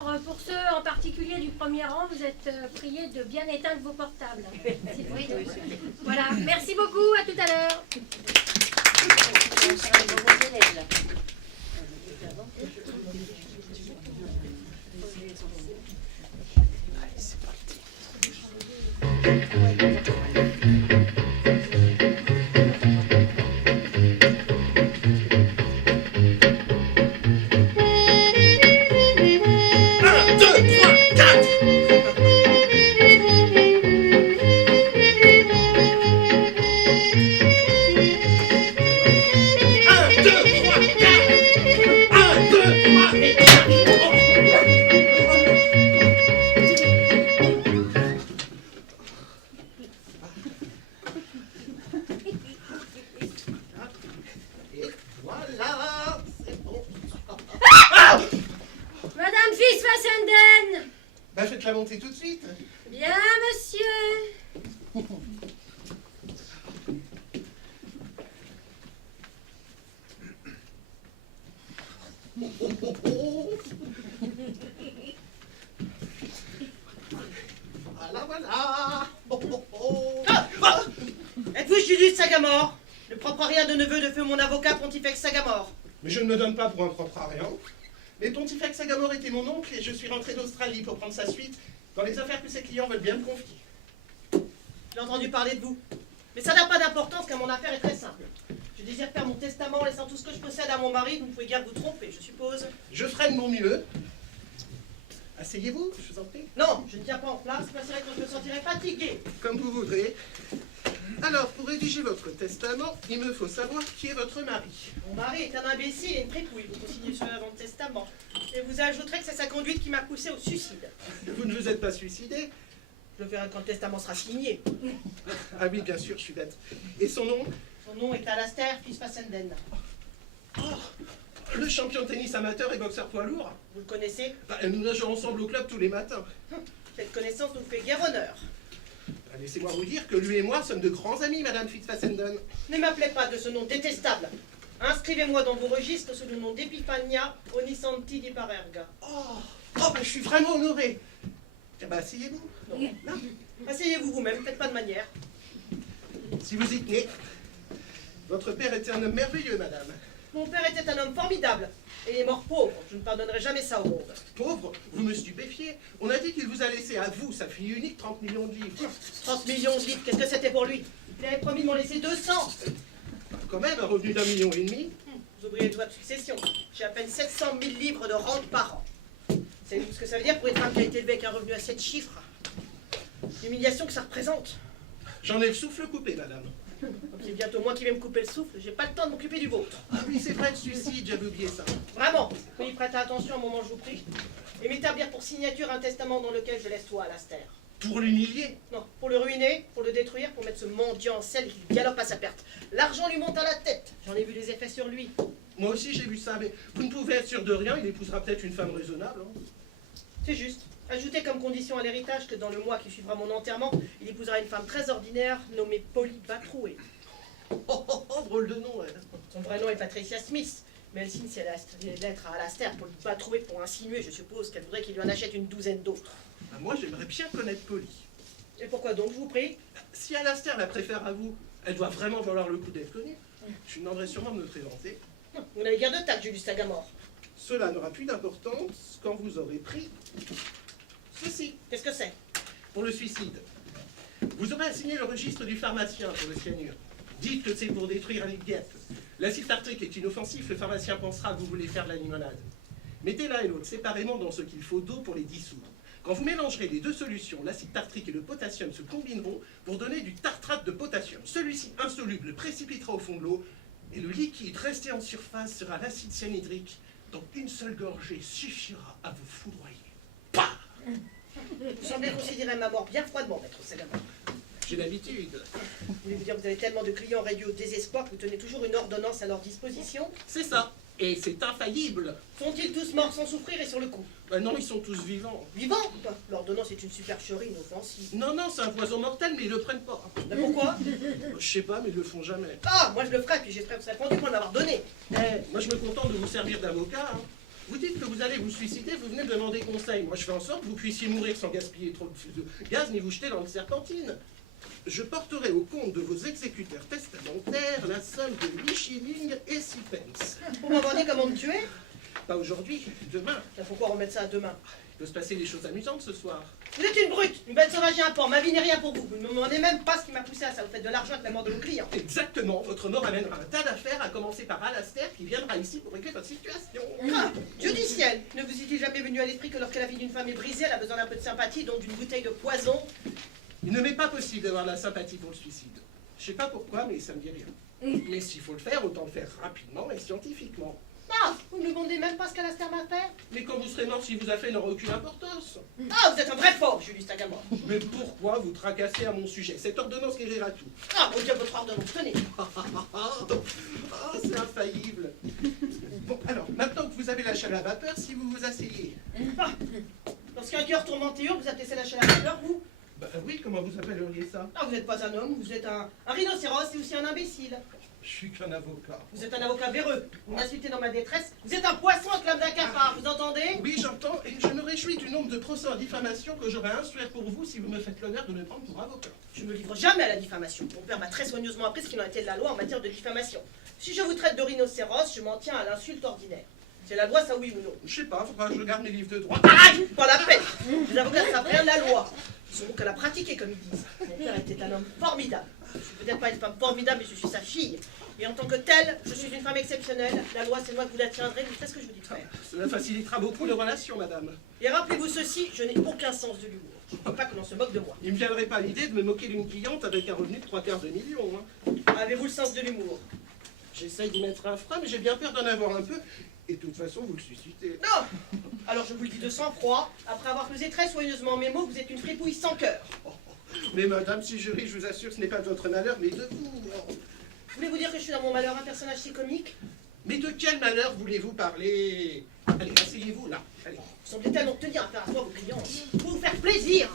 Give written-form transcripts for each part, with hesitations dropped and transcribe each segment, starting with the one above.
Pour ceux en particulier du premier rang, vous êtes priés de bien éteindre vos portables. Voilà, merci beaucoup, à tout à l'heure. Faites la montée tout de suite. Bien, monsieur. Voilà, voilà. Êtes-vous Julius Sagamore, le propre à rien de neveu de feu mon avocat Pontifex Sagamore? Mais je ne me donne pas pour un propre à rien. Mais Pontifex Sagamore était mon oncle et je suis rentré d'Australie pour prendre sa suite dans les affaires que ses clients veulent bien me confier. J'ai entendu parler de vous. Mais ça n'a pas d'importance car mon affaire est très simple. Je désire faire mon testament en laissant tout ce que je possède à mon mari. Vous ne pouvez guère vous tromper, je suppose. Je ferai de mon mieux. Asseyez-vous, je vous en prie. Non, je ne tiens pas en place. Je passerai quand je me sentirai fatigué. Comme vous voudrez. Alors, pour rédiger votre testament, il me faut savoir qui est votre mari. Mon mari est un imbécile et une prépouille. Vous consignez sur avant le testament. Et vous ajouterez que c'est sa conduite qui m'a poussé au suicide. Vous ne vous êtes pas suicidé? Je le ferai quand le testament sera signé. Ah oui, bien sûr, je suis bête. Et son nom? Son nom est Alastair Fitzpassenden. Oh, le champion de tennis amateur et boxeur poids lourd? Vous le connaissez? Nous nageons ensemble au club tous les matins. Cette connaissance nous fait guère honneur. Laissez-moi vous dire que lui et moi sommes de grands amis, Madame Fitzpassenden. Ne m'appelez pas de ce nom détestable. Inscrivez-moi dans vos registres sous le nom d'Epifania Onisanti di Parerga. Je suis vraiment honoré. Eh ben, asseyez-vous. Non. Asseyez-vous vous-même, faites pas de manière. Si vous y tenez. Votre père était un homme merveilleux, madame. Mon père était un homme formidable. Et il est mort pauvre. Je ne pardonnerai jamais ça au monde. Pauvre? Vous me stupéfiez. On a dit qu'il vous a laissé à vous, sa fille unique, 30 millions de livres. 30 millions de livres, qu'est-ce que c'était pour lui? Il avait promis de m'en laisser 200. Quand même, un revenu d'1,5 million. Vous oubliez le droit de succession. J'ai à peine 700 000 livres de rente par an. Savez-vous ce que ça veut dire pour une femme qui a été élevée avec un revenu à 7 chiffres? L'humiliation que ça représente. J'en ai le souffle coupé, madame. C'est bientôt moi qui vais me couper le souffle. J'ai pas le temps de m'occuper du vôtre. Ah oui, c'est vrai, le suicide, j'avais oublié ça. Vraiment, veuillez prêter attention au moment où je vous prie. Et m'établir pour signature un testament dans lequel je laisse toi, Alastair. Pour l'humilier? Non, pour le ruiner, pour le détruire, pour mettre ce mendiant en selle qui galope à sa perte. L'argent lui monte à la tête. J'en ai vu les effets sur lui. Moi aussi, j'ai vu ça, mais vous ne pouvez être sûr de rien, il épousera peut-être une femme raisonnable. Hein. C'est juste. Ajoutez comme condition à l'héritage que dans le mois qui suivra mon enterrement, il épousera une femme très ordinaire nommée Polly Batroué. Drôle de nom, elle. Son vrai nom est Patricia Smith, mais elle signe ses lettres à Alastair pour le Batroué pour insinuer, je suppose, qu'elle voudrait qu'il lui en achète une douzaine d'autres. Moi, j'aimerais bien connaître Polly. Et pourquoi donc, je vous prie? Si Alastair la préfère à vous, elle doit vraiment valoir le coup d'être connue. Je lui demanderai sûrement de me présenter. Vous n'avez guère de tact, Julius Sagamore. Cela n'aura plus d'importance quand vous aurez pris ceci. Qu'est-ce que c'est? Pour le suicide. Vous aurez assigné le registre du pharmacien pour le cyanure. Dites que c'est pour détruire un guêpe. L'acide tartrique est inoffensif, le pharmacien pensera que vous voulez faire de la limonade. Mettez l'un et l'autre séparément dans ce qu'il faut d'eau pour les dissoudre. Quand vous mélangerez les deux solutions, l'acide tartrique et le potassium se combineront pour donner du tartrate de potassium. Celui-ci, insoluble, précipitera au fond de l'eau et le liquide resté en surface sera l'acide cyanhydrique. Donc une seule gorgée suffira à vous foudroyer. Pah! Vous semblez considérer ma mort bien froidement, maître Sagamore. J'ai l'habitude. Voulez-vous dire que vous avez tellement de clients réduits au désespoir que vous tenez toujours une ordonnance à leur disposition? C'est ça. Et c'est infaillible. Sont-ils tous morts sans souffrir et sur le coup? Non, ils sont tous vivants. Vivants? L'ordonnance est une supercherie inoffensive. Non, c'est un poison mortel, mais ils le prennent pas. Mais pourquoi? Je sais pas, mais ils le font jamais. Ah, moi je le ferai, puis j'ai très répondu pour l'avoir donné. Moi je me contente de vous servir d'avocat. Hein. Vous dites que vous allez vous suicider, vous venez me demander conseil. Moi, je fais en sorte que vous puissiez mourir sans gaspiller trop de gaz ni vous jeter dans le serpentine. Je porterai au compte de vos exécuteurs testamentaires la somme de 8 shillings et 6 pence. Vous m'avez dit comment me tuer? Pas aujourd'hui, demain. Il faut quoi remettre ça à demain? Il peut se passer des choses amusantes ce soir. Vous êtes une brute, une bête sauvage et un porc. Ma vie n'est rien pour vous. Vous ne me demandez même pas ce qui m'a poussé à ça. Vous faites de l'argent avec la mort de vos clients. Exactement, votre mort amènera un tas d'affaires, à commencer par Alastair qui viendra ici pour régler votre situation. Ah, Dieu du ciel! Ne vous est-il jamais venu à l'esprit que lorsque la vie d'une femme est brisée, elle a besoin d'un peu de sympathie, donc d'une bouteille de poison? Il ne m'est pas possible d'avoir la sympathie pour le suicide. Je sais pas pourquoi, mais ça me dit rien. Mais s'il faut le faire, autant le faire rapidement et scientifiquement. Ah, vous ne me demandez même pas ce qu'Alastair m'a fait? Mais quand vous serez mort, s'il vous a fait, n'aura aucune importance. Ah, vous êtes un vrai fort, Julius Tagamore. Mais pourquoi vous tracassez à mon sujet? Cette ordonnance guérira tout. Ah, mon Dieu, votre ordonnance, tenez. C'est infaillible. Bon, alors, maintenant que vous avez la chaîne à vapeur, si vous vous asseyez. Ah, lorsqu'un cœur tourmenté hurle, vous appelez ça la chaîne à vapeur, vous? Bah oui, comment vous appelleriez ça? Ah, vous n'êtes pas un homme, vous êtes un rhinocéros et aussi un imbécile. Je suis qu'un avocat. Vous êtes un avocat véreux, vous m'insultez dans ma détresse, vous êtes un poisson à clame d'un cafard, vous entendez? Oui, j'entends, et je me réjouis du nombre de procès en diffamation que j'aurai à instruire pour vous si vous me faites l'honneur de me prendre pour avocat. Je ne me livre jamais à la diffamation. Mon père m'a très soigneusement appris ce qu'il en était de la loi en matière de diffamation. Si je vous traite de rhinocéros, je m'en tiens à l'insulte ordinaire. C'est la loi, ça oui ou non? Je sais pas, faudra que je garde mes livres de droit. Aïe! Pas la peine! Les avocats ne savent rien de la loi. Ils sont qu'à la pratiquer, comme ils disent. Mon père était un homme formidable. Je suis peut-être pas une femme formidable, mais je suis sa fille. Et en tant que telle, je suis une femme exceptionnelle. La loi, c'est moi que vous la tiendrez, mais faites ce que je vous dis de faire. Cela facilitera beaucoup les relations, madame. Et rappelez-vous ceci, je n'ai aucun sens de l'humour. Je ne veux pas que l'on se moque de moi. Il ne me viendrait pas l'idée de me moquer d'une cliente avec un revenu de 3/4 de million. Hein. Avez-vous le sens de l'humour? J'essaye d'y mettre un frein, mais j'ai bien peur d'en avoir un peu. Et de toute façon, vous le suscitez. Non! Alors je vous le dis de sang-froid, après avoir pesé très soigneusement mes mots, vous êtes une fripouille sans cœur. Mais madame, si je ris, je vous assure, ce n'est pas de votre malheur, mais de vous. Voulez-vous dire que je suis dans mon malheur un personnage si comique? Mais de quel malheur voulez-vous parler? Allez, asseyez-vous là. Allez. Vous semblez tellement tenir à faire à soi vos clients. Pour vous faire plaisir.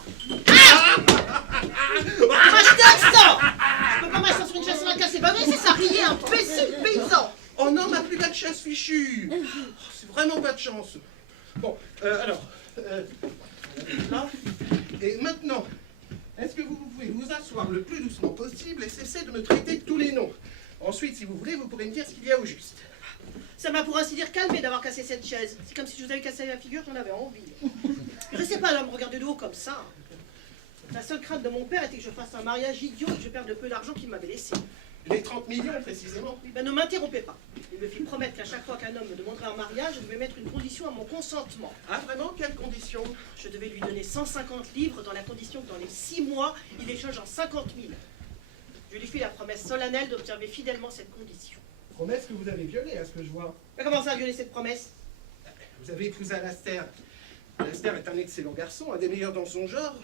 Rachetez un sang! Je peux pas m'acheter sur une chasse à casser. Bah oui, c'est ça, riez, imbécile paysan! Oh non, ma plus belle chasse fichue! Oh, c'est vraiment pas de chance. Bon, alors, là, et maintenant, est-ce que vous pouvez vous asseoir le plus doucement possible et cesser de me traiter de tous les noms? Ensuite, si vous voulez, vous pourrez me dire ce qu'il y a au juste. Ça m'a pour ainsi dire calmé d'avoir cassé cette chaise. C'est comme si je vous avais cassé la figure, j'en avais envie. Ne restez pas là à me regarder de haut comme ça. La seule crainte de mon père était que je fasse un mariage idiot et que je perde de peu l'argent qu'il m'avait laissé. Les 30 millions, précisément. Oui, ben ne m'interrompez pas. Il me fit promettre qu'à chaque fois qu'un homme me demanderait un mariage, je devais mettre une condition à mon consentement. Ah, vraiment? Quelles conditions? Je devais lui donner 150 livres dans la condition que dans les 6 mois, il échange en 50 000. Je lui fis la promesse solennelle d'observer fidèlement cette condition. Promesse que vous avez violée, à ce que je vois. Mais comment ça a violé cette promesse? Vous avez épousé Alastair. Alastair est un excellent garçon, un des meilleurs dans son genre.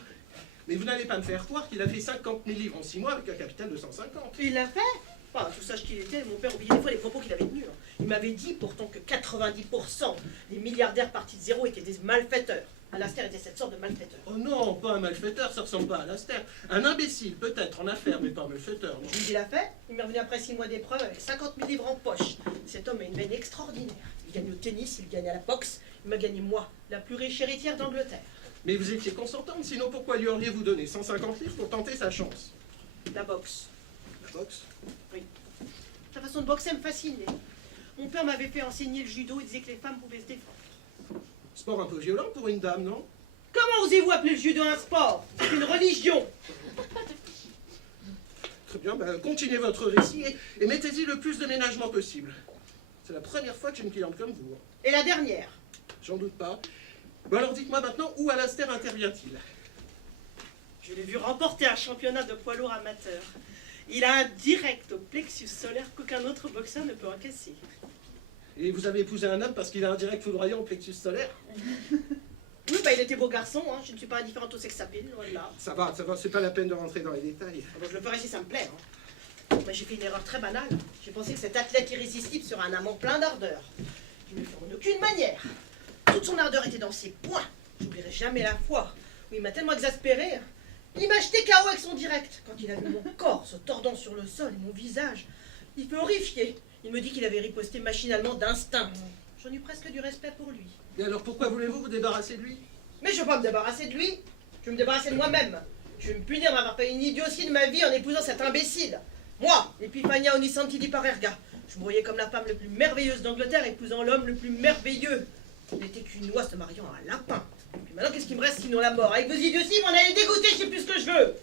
Mais vous n'allez pas me faire croire qu'il a fait 50 000 livres en 6 mois avec un capital de 150. Il l'a fait? Enfin, tout sache qu'il était, mon père oubliait des fois les propos qu'il avait tenus. Il m'avait dit pourtant que 90% des milliardaires partis de zéro étaient des malfaiteurs. Alastair était cette sorte de malfaiteur. Oh non, pas un malfaiteur, ça ressemble pas à Alastair. Un imbécile, peut-être, en affaires, mais pas un malfaiteur. Non. Je lui dis la fait, il m'est revenu après 6 mois d'épreuve avec 50 000 livres en poche. Cet homme a une veine extraordinaire. Il gagne au tennis, il gagne à la boxe, il m'a gagné moi, la plus riche héritière d'Angleterre. Mais vous étiez consentante, sinon pourquoi lui auriez-vous donné 150 livres pour tenter sa chance? La boxe. La boxe? Oui. Sa façon de boxer me fascinait. Mon père m'avait fait enseigner le judo, il disait que les femmes pouvaient se défendre. Sport un peu violent pour une dame, non? Comment osez-vous appeler le judo un sport? C'est une religion. Très bien, ben, continuez votre récit et mettez-y le plus de ménagement possible. C'est la première fois que j'ai une cliente comme vous. Et la dernière? J'en doute pas. Bon alors dites-moi maintenant où Alastair intervient-il? Je l'ai vu remporter un championnat de poids lourd amateur. Il a un direct au plexus solaire qu'aucun autre boxeur ne peut encaisser. Et vous avez épousé un homme parce qu'il a un direct foudroyant au plexus solaire? Oui, bah il était beau garçon, hein. Je ne suis pas indifférente au sex appeal, loin de là. Ça va, c'est pas la peine de rentrer dans les détails. Ah bon, je le ferai si ça me plaît. Hein. Mais j'ai fait une erreur très banale. J'ai pensé que cet athlète irrésistible serait un amant plein d'ardeur. Il ne le fait en aucune manière. Toute son ardeur était dans ses poings. J'oublierai jamais la fois où il m'a tellement exaspéré. Il m'a jeté KO avec son direct. Quand il a vu mon corps se tordant sur le sol et mon visage, il fut horrifié. Il me dit qu'il avait riposté machinalement d'instinct. J'en ai presque du respect pour lui. Et alors pourquoi voulez-vous vous débarrasser de lui? Mais je veux pas me débarrasser de lui. Je veux me débarrasser de moi-même. Je vais me punir d'avoir fait une idiotie de ma vie en épousant cet imbécile. Moi, Epifania Onisanti di Parerga. Je me voyais comme la femme la plus merveilleuse d'Angleterre épousant l'homme le plus merveilleux. Il n'était qu'une oie se mariant à un lapin. Et maintenant, qu'est-ce qui me reste sinon la mort? Avec vos idioties, m'en allez dégoûter, je sais plus ce que je veux.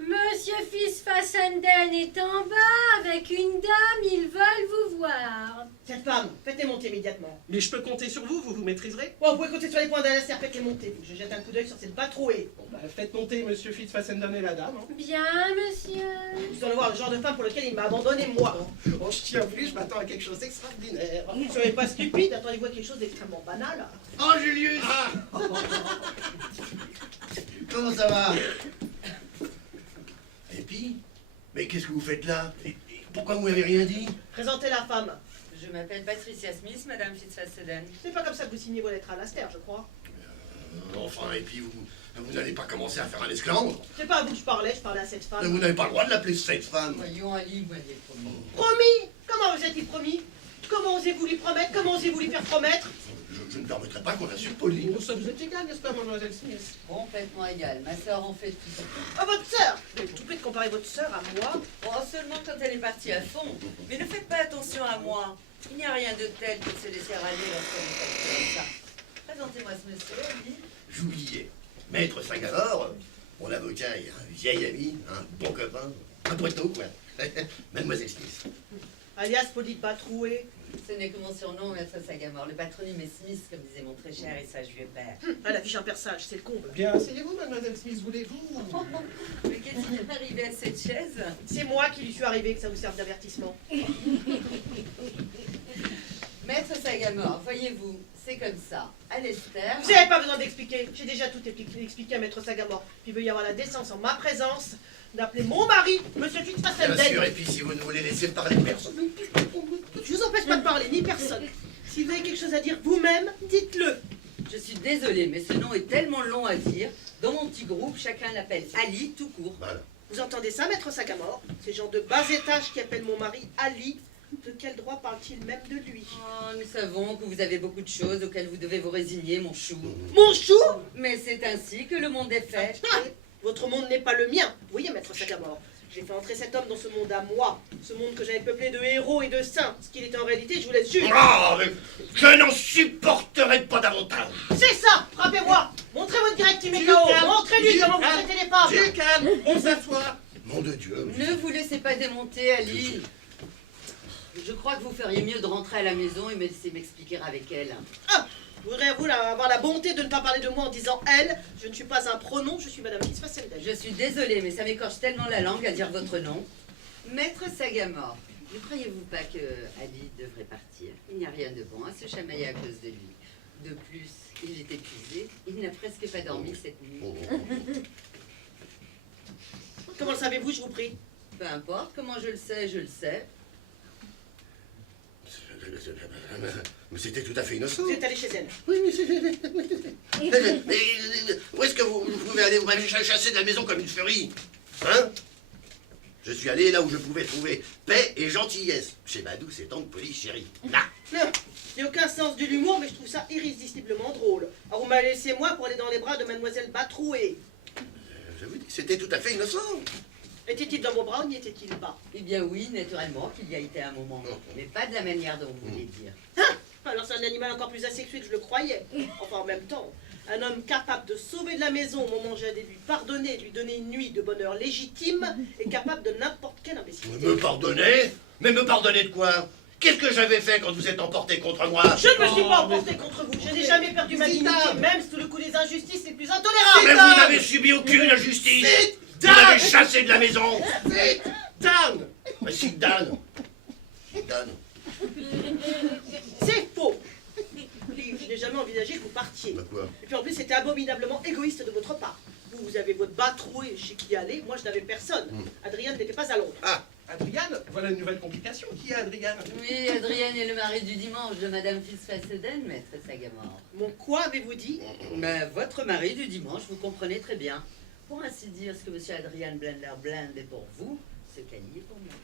Monsieur Fitzfassenden est en bas avec une dame, ils veulent vous voir. Cette femme, faites-les monter immédiatement. Mais je peux compter sur vous, vous vous maîtriserez? Bon, vous pouvez compter sur les points d'Alastair, faites-les monter. Faut que je jette un coup d'œil sur cette batrouée. Bon, bah, faites monter Monsieur Fitzfassenden et la dame. Hein. Bien, monsieur. Vous allez voir le genre de femme pour lequel il m'a abandonné, moi. Oh, je tiens plus, je m'attends à quelque chose d'extraordinaire. Vous ne serez pas stupide, attendez-vous à quelque chose d'extrêmement banal. Oh, Julius! Comment ça va? Et puis? Mais qu'est-ce que vous faites là? Et pourquoi vous m'avez rien dit? Présentez la femme. Je m'appelle Patricia Smith, Madame Fitzfassenden. C'est pas comme ça que vous signez vos lettres à Alastair, je crois. Enfin, et puis vous n'allez pas commencer à faire un esclandre? C'est pas à vous que je parlais à cette femme. Vous n'avez pas le droit de l'appeler cette femme. Voyons, Ali, vous m'aviez promis. Promis? Comment vous êtes-il promis? Comment osez-vous lui promettre? Comment osez-vous lui faire promettre? Je ne permettrai pas qu'on insulte Pauline. Nous sommes égal, n'est-ce pas, mademoiselle Smith? Complètement égal. Ma sœur en fait tout. Ah, votre sœur! Vous êtes tout près de comparer votre sœur à moi? Oh, seulement quand elle est partie à fond. Mais ne faites pas attention à moi. Il n'y a rien de tel que de se laisser râler lorsqu'on est fait comme ça. Présentez-moi ce monsieur, Ali. J'oubliais. Maître Sagamore, mon avocat est un vieil ami, un bon copain, un poteau, quoi. Mademoiselle Smith. Alias Polyte Batroué. Ce n'est que mon surnom, Maître Sagamore. Le patronyme est Smith, comme disait mon très cher et sage vieux père. Ah, la fiche un persage, c'est le comble. Bien, asseyez-vous, mademoiselle Smith, voulez-vous? Mais qu'est-il arrivé à cette chaise? C'est moi qui lui suis arrivé, que ça vous serve d'avertissement. Maître Sagamore, voyez-vous, c'est comme ça. Alastair... Vous n'avez pas besoin d'expliquer. J'ai déjà tout expliqué à Maître Sagamore. Puis il veut y avoir la décence en ma présence d'appeler mon mari, Monsieur Bien sûr, Fitzfassenden. et puis si vous ne voulez laisser parler personne. Je vous empêche pas de parler, ni personne. Si vous avez quelque chose à dire vous-même, dites-le. Je suis désolée, mais ce nom est tellement long à dire. Dans mon petit groupe, chacun l'appelle Ali, tout court. Voilà. Vous entendez ça, Maître Sagamore? Ces gens de bas étage qui appellent mon mari Ali, de quel droit parle-t-il même de lui? Oh, nous savons que vous avez beaucoup de choses auxquelles vous devez vous résigner, mon chou. Mon chou? Mais c'est ainsi que le monde est fait. Ah, votre monde n'est pas le mien. Vous voyez, Maître Sagamore, j'ai fait entrer cet homme dans ce monde à moi. Ce monde que j'avais peuplé de héros et de saints. Ce qu'il était en réalité, je vous laisse juger. Ah, mais je n'en supporterai pas davantage. C'est ça! Frappez-moi! Montrez votre directive mécao! Montrez-lui comment vous traitez les femmes! Du calme, on s'assoit. Nom de Dieu. Ne vous laissez pas démonter, Ali. Je crois que vous feriez mieux de rentrer à la maison et me laisser m'expliquer avec elle. Ah! Voudriez-vous avoir la bonté de ne pas parler de moi en disant elle? Je ne suis pas un pronom, je suis Madame Fitzfassenden. Je suis désolée, mais ça m'écorche tellement la langue à dire votre nom. Maître Sagamore, ne croyez-vous pas que Ali devrait partir? Il n'y a rien de bon à se chamailler à cause de lui. De plus, il est épuisé. Il n'a presque pas dormi cette nuit. Comment le savez-vous, je vous prie? Peu importe, comment je le sais, je le sais. Mais c'était tout à fait innocent. Vous êtes allé chez elle. Oui, mais où est-ce que vous pouvez aller? Vous m'avez chassé de la maison comme une furie. Hein? Je suis allé là où je pouvais trouver paix et gentillesse. Chez Badou, c'est tant de police, chérie. Là. Non, j'ai aucun sens de l'humour, mais je trouve ça irrésistiblement drôle. Alors vous m'avez laissé moi pour aller dans les bras de Mademoiselle Batroué. Je vous dis, c'était tout à fait innocent. Était-il dans vos bras ou n'y était-il pas? Eh bien oui, naturellement qu'il y a été un moment. Mais pas de la manière dont vous voulez dire. Hein? Alors c'est un animal encore plus asexué que je le croyais. Enfin, en même temps, un homme capable de sauver de la maison au moment où j'allais lui pardonner, de lui donner une nuit de bonheur légitime, est capable de n'importe quelle imbécilité. Me pardonner? Mais me pardonner de quoi? Qu'est-ce que j'avais fait quand vous êtes emporté contre moi? Je ne me suis pas emporté contre vous. Je n'ai jamais perdu ma dignité, même sous le coup des injustices les plus Mais intolérables. vous n'avez subi aucune injustice. Vous m'avez chassé de la maison. Dan! Mais si Dan. Dan. C'est faux. Je n'ai jamais envisagé que vous partiez. Bah quoi? Et puis en plus, c'était abominablement égoïste de votre part. Vous avez votre Batroué chez qui aller, moi je n'avais personne. Adrienne n'était pas à Londres. Ah, Adriane, voilà une nouvelle complication. Qui est Adriane? Oui, Adrienne est le mari du dimanche de Madame Fitzfassenden, Maître Sagamore. Mon quoi avez-vous dit? Ben, votre mari du dimanche, vous comprenez très bien. Pour ainsi dire, ce que Monsieur Adrian Blender-Bland est pour vous, ce qu'Ali est pour moi.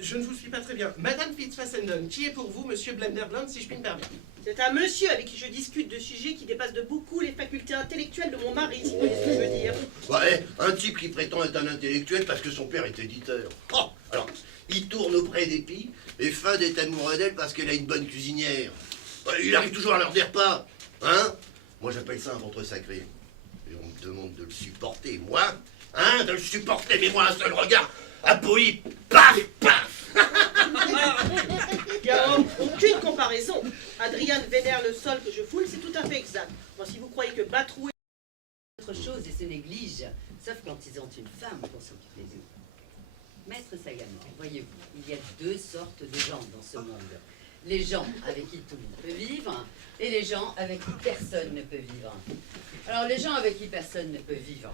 Je ne vous suis pas très bien. Madame Fitzfassenden, qui est pour vous Monsieur Blenderblond, si je puis me permettre? C'est un monsieur avec qui je discute de sujets qui dépassent de beaucoup les facultés intellectuelles de mon mari, si vous voyez ce que je veux dire. Ouais, un type qui prétend être un intellectuel parce que son père est éditeur. Oh, alors, il tourne auprès des filles et Fud est amoureux d'elle parce qu'elle a une bonne cuisinière. Il arrive toujours à l'heure des repas, hein? Moi, j'appelle ça un ventre sacré. Et on me demande de le supporter, moi? Hein? De le supporter, mais moi, un seul regard, appoli, paf, paf! Il n'y a aucune comparaison. Adriane vénère le sol que je foule, c'est tout à fait exact. Moi, si vous croyez que Batrou est Autre chose et se néglige, sauf quand ils ont une femme pour s'occuper d'eux. Maître Sagamore, voyez-vous, il y a deux sortes de gens dans ce monde. Les gens avec qui tout le monde peut vivre et les gens avec qui personne ne peut vivre. Alors les gens avec qui personne ne peut vivre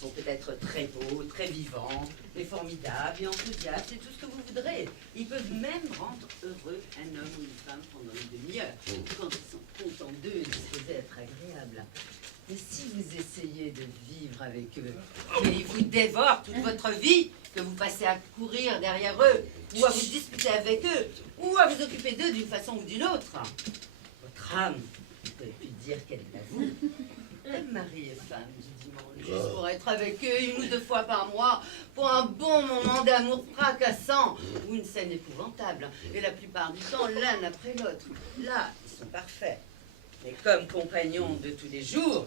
sont peut-être très beaux, très vivants, et formidables, et enthousiastes, et tout ce que vous voudrez. Ils peuvent même rendre heureux un homme ou une femme pendant une demi-heure, quand ils sont contents d'eux et disposés à être agréables. Mais si vous essayez de vivre avec eux, et ils vous dévorent toute votre vie, que vous passez à courir derrière eux, ou à vous disputer avec eux, ou à vous occuper d'eux d'une façon ou d'une autre, votre âme ne peut plus dire qu'elle est à vous. Mari et femme du dimanche, juste pour être avec eux une ou deux fois par mois, pour un bon moment d'amour fracassant, ou une scène épouvantable, et la plupart du temps l'un après l'autre. Là, ils sont parfaits. Mais comme compagnons de tous les jours,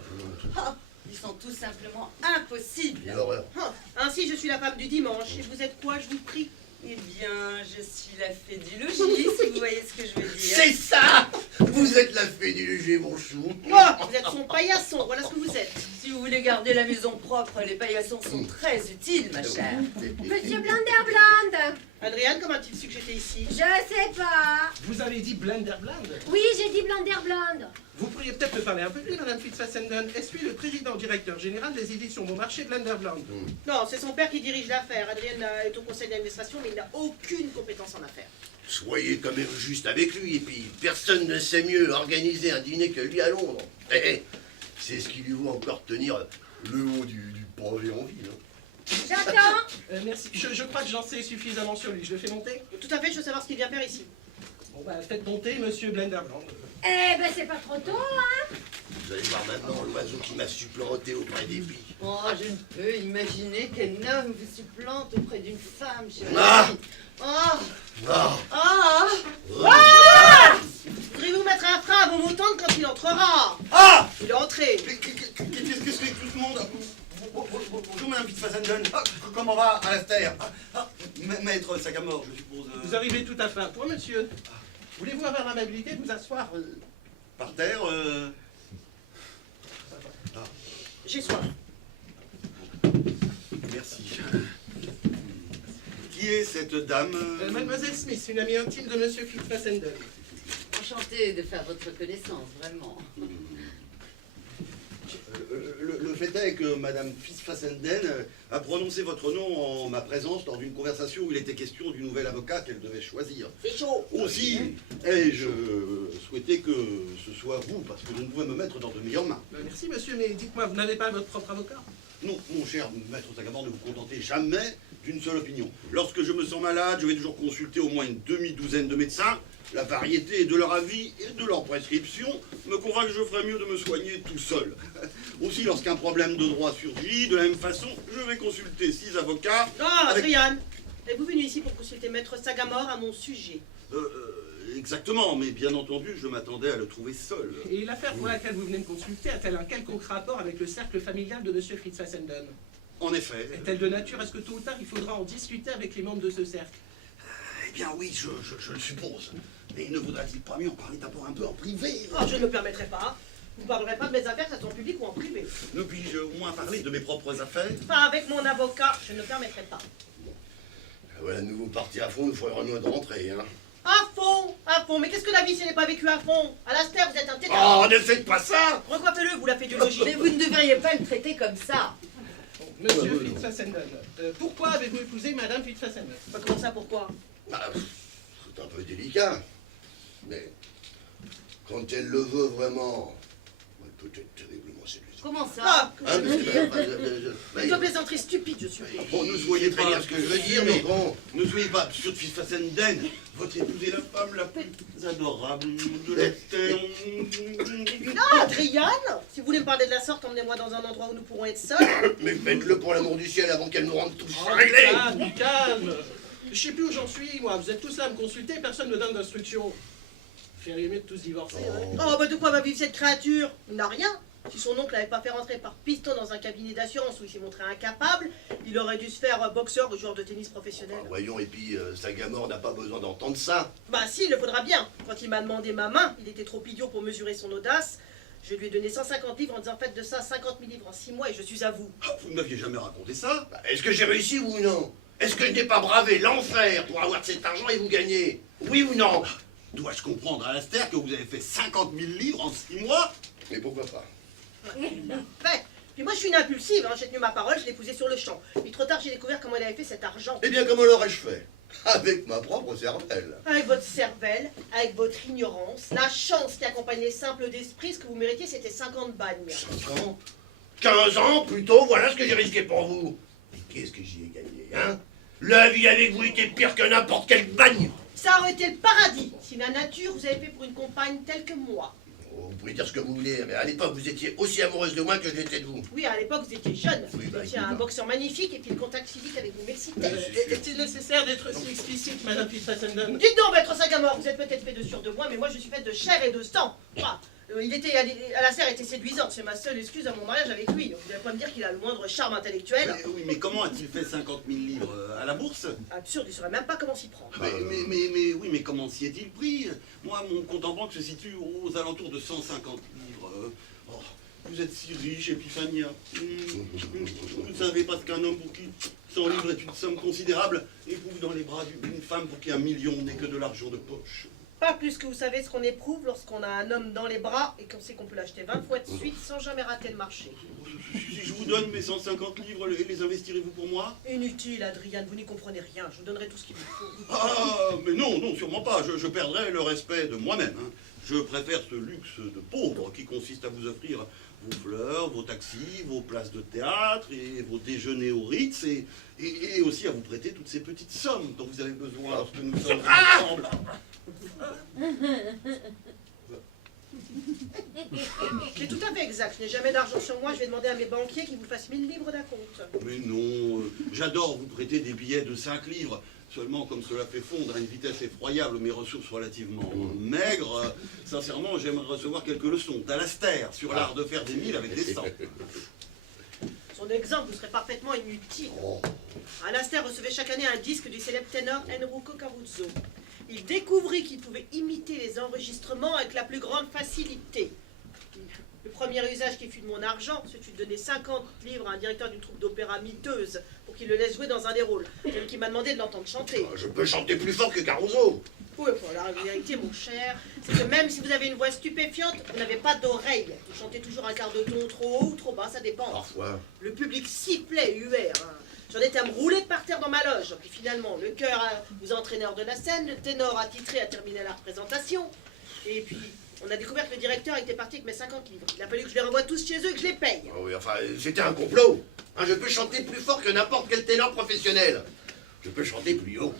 ils sont tout simplement impossibles. Ah, ainsi, je suis la femme du dimanche. Et vous êtes quoi, je vous prie? Eh bien, je suis la fée du logis, si vous voyez ce que je veux dire. C'est ça! Vous êtes la fée du léger, mon chou. Oh, vous êtes son paillasson, voilà ce que vous êtes. Si vous voulez garder la maison propre, les paillassons sont très utiles, ma chère. Monsieur Blenderblond, Adriane, comment a-t-il su que j'étais ici? je sais pas. Vous avez dit Blenderblond? Oui, j'ai dit Blenderblond. Vous pourriez peut-être me parler un peu plus, Madame Fitzfassenden. Est-ce lui le président directeur général des éditions Bon Marché Blenderblond? Non, c'est son père qui dirige l'affaire. Adrienne est au conseil d'administration, mais il n'a aucune compétence en affaires. Soyez quand même juste avec lui, et puis personne ne sait mieux organiser un dîner que lui à Londres. C'est ce qui lui vaut encore tenir le haut du projet en ville. J'attends. Merci. Je crois que j'en sais suffisamment sur lui. Je le fais monter? Tout à fait, je veux savoir ce qu'il vient faire ici. Bon, bah, faites monter Monsieur Blenderblond. Eh ben, c'est pas trop tôt, hein? Vous allez voir maintenant l'oiseau qui m'a supplanté auprès des filles. Oh, je ne peux imaginer qu'un homme vous supplante auprès d'une femme, chérie. Ah! Oh! Ah! Ah! Voudriez-vous mettre un frein à vos moutons quand il entrera? Ah! Il est entré. Qu'est-ce que c'est que tout ce monde? Bonjour Madame Fitzfassenden. Comment va Alastair? Maître Sagamore, je suppose. Vous arrivez tout à fait à point, monsieur. Voulez-vous avoir l'amabilité de vous asseoir Par terre J'ai soif. Merci. Qui est cette dame Mademoiselle Smith, une amie intime de Monsieur Fitzfassenden. Enchantée de faire votre connaissance, vraiment. Le fait est que Madame Fitzfassenden a prononcé votre nom en ma présence lors d'une conversation où il était question du nouvel avocat qu'elle devait choisir. C'est chaud. Aussi, ai-je souhaité que ce soit vous, parce que je ne pouvais me mettre dans de meilleures mains. Merci, monsieur, mais dites-moi, vous n'avez pas votre propre avocat? Non, mon cher maître Sagamore, ne vous contentez jamais d'une seule opinion. Lorsque je me sens malade, je vais toujours consulter au moins une demi-douzaine de médecins. La variété de leur avis et de leurs prescriptions me convainc que je ferais mieux de me soigner tout seul. Aussi, lorsqu'un problème de droit surgit, de la même façon, je vais consulter 6 avocats. Ah, avec- Adriane, êtes-vous venu ici pour consulter Maître Sagamore à mon sujet? Exactement, mais bien entendu, je m'attendais à le trouver seul. Et l'affaire pour laquelle vous venez de consulter a-t-elle un quelconque rapport avec le cercle familial de Monsieur Fitzfassenden? En effet. Est-elle de nature à ce que tôt ou tard il faudra en discuter avec les membres de ce cercle? Eh bien oui, je le suppose. Mais ne vaudrait-il pas mieux en parler d'abord un peu en privé? Oh, je ne le permettrai pas. Vous ne parlerez pas de mes affaires, que ce soit en public ou en privé. Ne puis-je au moins parler de mes propres affaires? Pas avec mon avocat, je ne permettrai pas. Voilà, nous vous partez à fond, nous ferons de rentrer, hein. À fond, mais qu'est-ce que la vie si elle n'est pas vécue à fond? Alastair, vous êtes un Oh, tétard. ne faites pas ça! Recoiffez-le, vous la faites du logis. Mais vous ne devriez pas le traiter comme ça. Monsieur Fitzfassenden, pourquoi avez-vous épousé Madame Fitzfassenden? Bah, comment ça, pourquoi? Bah, c'est un peu délicat. Mais quand elle le veut vraiment, elle peut être terriblement séduisante. Comment ça? Ah, que je Hein, veux parce dire. que, bah, Une plaisanterie stupide, je suis. Bon, ne soyez très pas bien ce que je veux dire, mais bon. Ne soyez pas absurde, fils Fassenden. Votre épouse est la femme la plus adorable de la terre. Ah, Adriane, si vous voulez me parler de la sorte, emmenez-moi dans un endroit où nous pourrons être seuls. Mais faites-le pour l'amour du ciel avant qu'elle nous rende tous Oh, cinglés. calme, calme. Je sais plus où j'en suis, moi. Vous êtes tous là à me consulter, personne ne me donne d'instructions. Faire mieux de tous divorcer, hein. Oh, bah de quoi va vivre cette créature? Il n'a rien. Si son oncle n'avait pas fait rentrer par piston dans un cabinet d'assurance où il s'est montré incapable, il aurait dû se faire boxeur ou joueur de tennis professionnel. Ah, voyons, et puis Sagamore n'a pas besoin d'entendre ça. Bah si, il le faudra bien. Quand il m'a demandé ma main, il était trop idiot pour mesurer son audace. Je lui ai donné 150 livres en disant faites de ça 50 000 livres en 6 mois et je suis à vous. Ah, vous ne m'aviez jamais raconté ça? Bah, est-ce que j'ai réussi, oui ou non? Est-ce que je n'ai pas bravé l'enfer pour avoir de cet argent et vous gagner? Oui ou non? Dois-je comprendre, Alastair, que vous avez fait 50 000 livres en 6 mois? Mais pourquoi pas? Fait. Puis moi je suis une impulsive, hein. J'ai tenu ma parole, je l'ai épousé sur le champ. Puis trop tard j'ai découvert comment il avait fait cet argent. Eh bien, comment l'aurais-je fait? Avec ma propre cervelle. Avec votre cervelle, avec votre ignorance, la chance qui accompagne les simples d'esprit, ce que vous méritiez c'était 50 bagnes. 5 ans? 15 ans plutôt, voilà ce que j'ai risqué pour vous. Mais qu'est-ce que j'y ai gagné, hein? La vie avec vous était pire que n'importe quel bagne. Ça aurait été le paradis si la nature vous avait fait pour une compagne telle que moi. Oh, vous pouvez dire ce que vous voulez, mais à l'époque, vous étiez aussi amoureuse de moi que je l'étais de vous. Oui, à l'époque vous étiez jeune, Oui, vous bah, étiez un écoute, boxeur magnifique et puis le contact physique avec vous m'excitait. Est-il nécessaire d'être si explicite, Madame Fitzpassenden? Dites donc, maître Sagamore, vous êtes peut-être fait de sûr de moi, mais moi je suis faite de chair et de sang. Ah, Alastair était séduisant, c'est ma seule excuse à mon mariage avec lui. Vous n'allez pas me dire qu'il a le moindre charme intellectuel. Oui, mais comment a-t-il fait 50 000 livres à la bourse? Absurde, il ne saurait même pas comment s'y prendre. Oui, mais comment s'y est-il pris? Moi, mon compte en banque se situe aux alentours de 150 livres. Oh, vous êtes si riche, Epiphania. Vous ne savez pas ce qu'un homme pour qui 100 livres est une somme considérable éprouve dans les bras d'une femme pour qui 1 million n'est que de l'argent de poche. Pas plus que vous savez ce qu'on éprouve lorsqu'on a un homme dans les bras et qu'on sait qu'on peut l'acheter 20 fois de suite sans jamais rater le marché. Si je vous donne mes 150 livres, les investirez-vous pour moi? Inutile, Adriane, vous n'y comprenez rien. Je vous donnerai tout ce qu'il vous faut. Ah, mais non, sûrement pas. Je perdrai le respect de moi-même, hein. Je préfère ce luxe de pauvre qui consiste à vous offrir vos fleurs, vos taxis, vos places de théâtre et vos déjeuners au Ritz et aussi à vous prêter toutes ces petites sommes dont vous avez besoin lorsque nous sommes ensemble. C'est tout à fait exact. Je n'ai jamais d'argent sur moi. Je vais demander à mes banquiers qu'ils vous fassent 1000 livres d'acompte. Mais non, j'adore vous prêter des billets de 5 livres. Seulement, comme cela fait fondre à une vitesse effroyable mes ressources relativement maigres, sincèrement, j'aimerais recevoir quelques leçons d'Alastair sur l'art de faire des milles avec des cents. Son exemple vous serait parfaitement inutile. Alastair recevait chaque année un disque du célèbre ténor Enrico Caruso. Il découvrit qu'il pouvait imiter les enregistrements avec la plus grande facilité. Le premier usage qui fut de mon argent, ce fut de donner 50 livres à un directeur d'une troupe d'opéra miteuse pour qu'il le laisse jouer dans un des rôles. Celui qui m'a demandé de l'entendre chanter. Je peux chanter plus fort que Caruso. Oui, bon, la vérité, mon cher, c'est que même si vous avez une voix stupéfiante, vous n'avez pas d'oreille. Vous chantez toujours un quart de ton trop haut ou trop bas, ça dépend. Parfois. Le public sifflait et huait. Hein. J'en étais à me rouler par terre dans ma loge. Puis finalement, le chœur vous entraîneur de la scène, le ténor attitré a terminé la représentation. Et puis, on a découvert que le directeur était parti avec mes 50 livres. Il a fallu que je les revoie tous chez eux et que je les paye. Oh oui, enfin, c'était un complot. Hein, je peux chanter plus fort que n'importe quel ténor professionnel. Je peux chanter plus haut.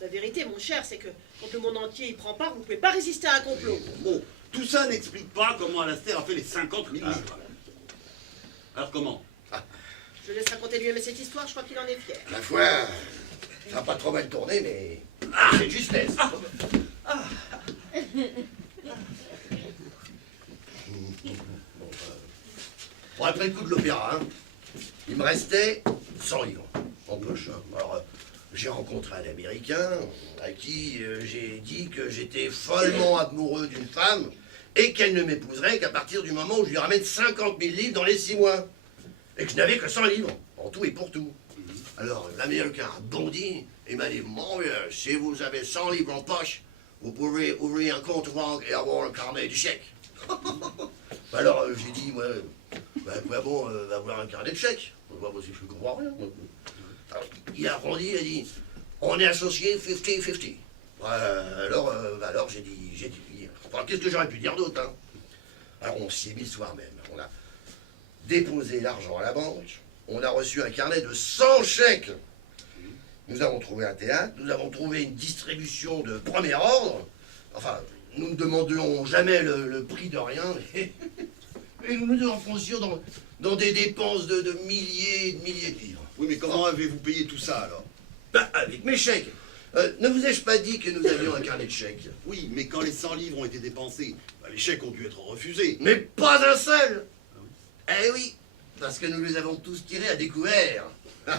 La vérité, mon cher, c'est que quand le monde entier y prend part, vous ne pouvez pas résister à un complot. Bon, tout ça n'explique pas comment Alastair a fait les 50 000 livres. Alors comment? Je laisse raconter lui-même cette histoire, je crois qu'il en est fier. La foi, ça n'a pas trop mal tourné, mais c'est de justesse. Bon, après le coup de l'opéra, hein, il me restait 100 livres en poche. Hein. Alors, j'ai rencontré un Américain à qui j'ai dit que j'étais follement amoureux d'une femme et qu'elle ne m'épouserait qu'à partir du moment où je lui ramène 50 000 livres dans les 6 mois. Et que je n'avais que 100 livres, en tout et pour tout. Alors, l'Américain a bondi et m'a dit, mon vieux, si vous avez 100 livres en poche, vous pouvez ouvrir un compte banque et avoir un carnet de chèques. Alors, j'ai dit, moi, quoi bon avoir un carnet de chèques? Moi, je ne comprends rien. Alors, il a arrondi, il a dit, on est associés 50-50. Alors j'ai dit, qu'est-ce que j'aurais pu dire d'autre, hein? Alors, on s'y est mis le soir même. déposé l'argent à la banque. On a reçu un carnet de 100 chèques. Nous avons trouvé un théâtre, nous avons trouvé une distribution de premier ordre. Enfin, nous ne demandions jamais le prix de rien, mais et nous nous enfoncions dans des dépenses de milliers et de milliers de livres. Oui, mais comment avez-vous payé tout ça alors? Ben, avec mes chèques. Ne vous ai-je pas dit que nous avions un carnet de chèques? Oui, mais quand les 100 livres ont été dépensés, les chèques ont dû être refusés. Mais pas un seul. Eh oui, parce que nous les avons tous tirés à découvert. Je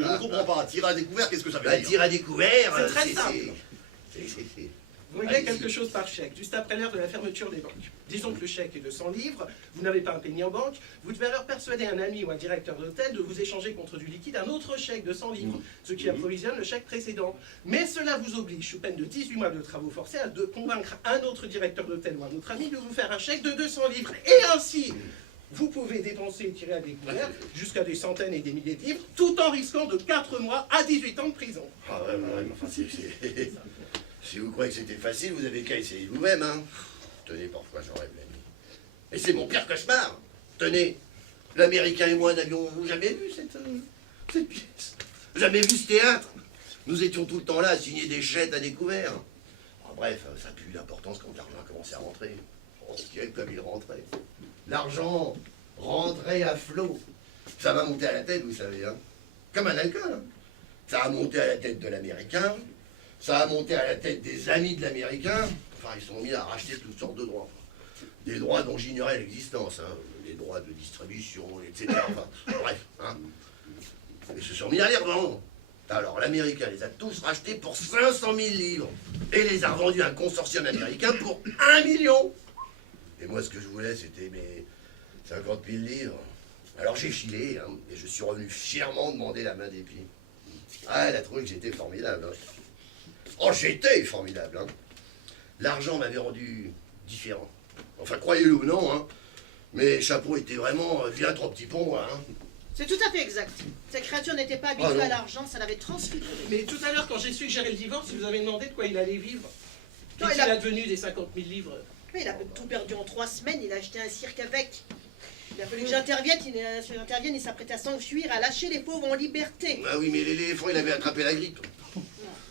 ne comprends pas. Tirer à découvert, qu'est-ce que ça veut Bah, dire? tir à découvert, C'est très simple. c'est- Vous réglez Allez-y. quelque chose par chèque, juste après l'heure de la fermeture des banques. Disons que le chèque est de 100 livres, vous n'avez pas un penny en banque, vous devez alors persuader un ami ou un directeur d'hôtel de vous échanger contre du liquide un autre chèque de 100 livres, ce qui approvisionne le chèque précédent. Mais cela vous oblige, sous peine de 18 mois de travaux forcés, à de convaincre un autre directeur d'hôtel ou un autre ami de vous faire un chèque de 200 livres. Et ainsi, vous pouvez dépenser et tirer à découvert jusqu'à des centaines et des milliers de livres, tout en risquant de 4 mois à 18 ans de prison. Ah ouais, mais enfin, si vous croyez que c'était facile, vous avez qu'à essayer vous-même, hein. Tenez, parfois j'en rêve la nuit. Et c'est mon pire cauchemar. Tenez, l'Américain et moi n'avions jamais vu cette pièce. Jamais vu ce théâtre. Nous étions tout le temps là à signer des chèques à découvert. Ah, bref, ça n'a plus eu d'importance quand l'argent a commencé à rentrer. Oh, ciel, comme il rentrait. L'argent rentrait à flot. Ça m'a monté à la tête, vous savez, hein. Comme un alcool, hein. Ça a monté à la tête de l'Américain. Ça a monté à la tête des amis de l'Américain. Enfin, ils sont mis à racheter toutes sortes de droits. Des droits dont j'ignorais l'existence, hein. Les droits de distribution, etc. Enfin, bref, hein. Ils se sont mis à les revendre. Alors, l'Américain les a tous rachetés pour 500 000 livres. Et les a revendus à un consortium américain pour 1 million. Et moi, ce que je voulais, c'était mes 50 000 livres. Alors, j'ai filé, hein, et je suis revenu fièrement demander la main des pieds. Ah, elle a trouvé que j'étais formidable, hein. Oh, j'étais formidable, hein. L'argent m'avait rendu différent. Enfin, croyez-le ou non, hein, mes chapeaux étaient vraiment bien trop petits pour moi, hein. C'est tout à fait exact. Cette créature n'était pas habituée Ah, non. à l'argent, ça l'avait transfiguré. Mais tout à l'heure, quand j'ai suggéré le divorce, il vous avait demandé de quoi il allait vivre. Non, Qu'est-il il a- advenu des 50 000 livres? Mais il a tout perdu en 3 semaines, il a acheté un cirque avec. Il a fallu que j'intervienne, il s'apprêtait à s'enfuir, à lâcher les pauvres en liberté. Ah oui, mais l'éléphant, il avait attrapé la grippe. En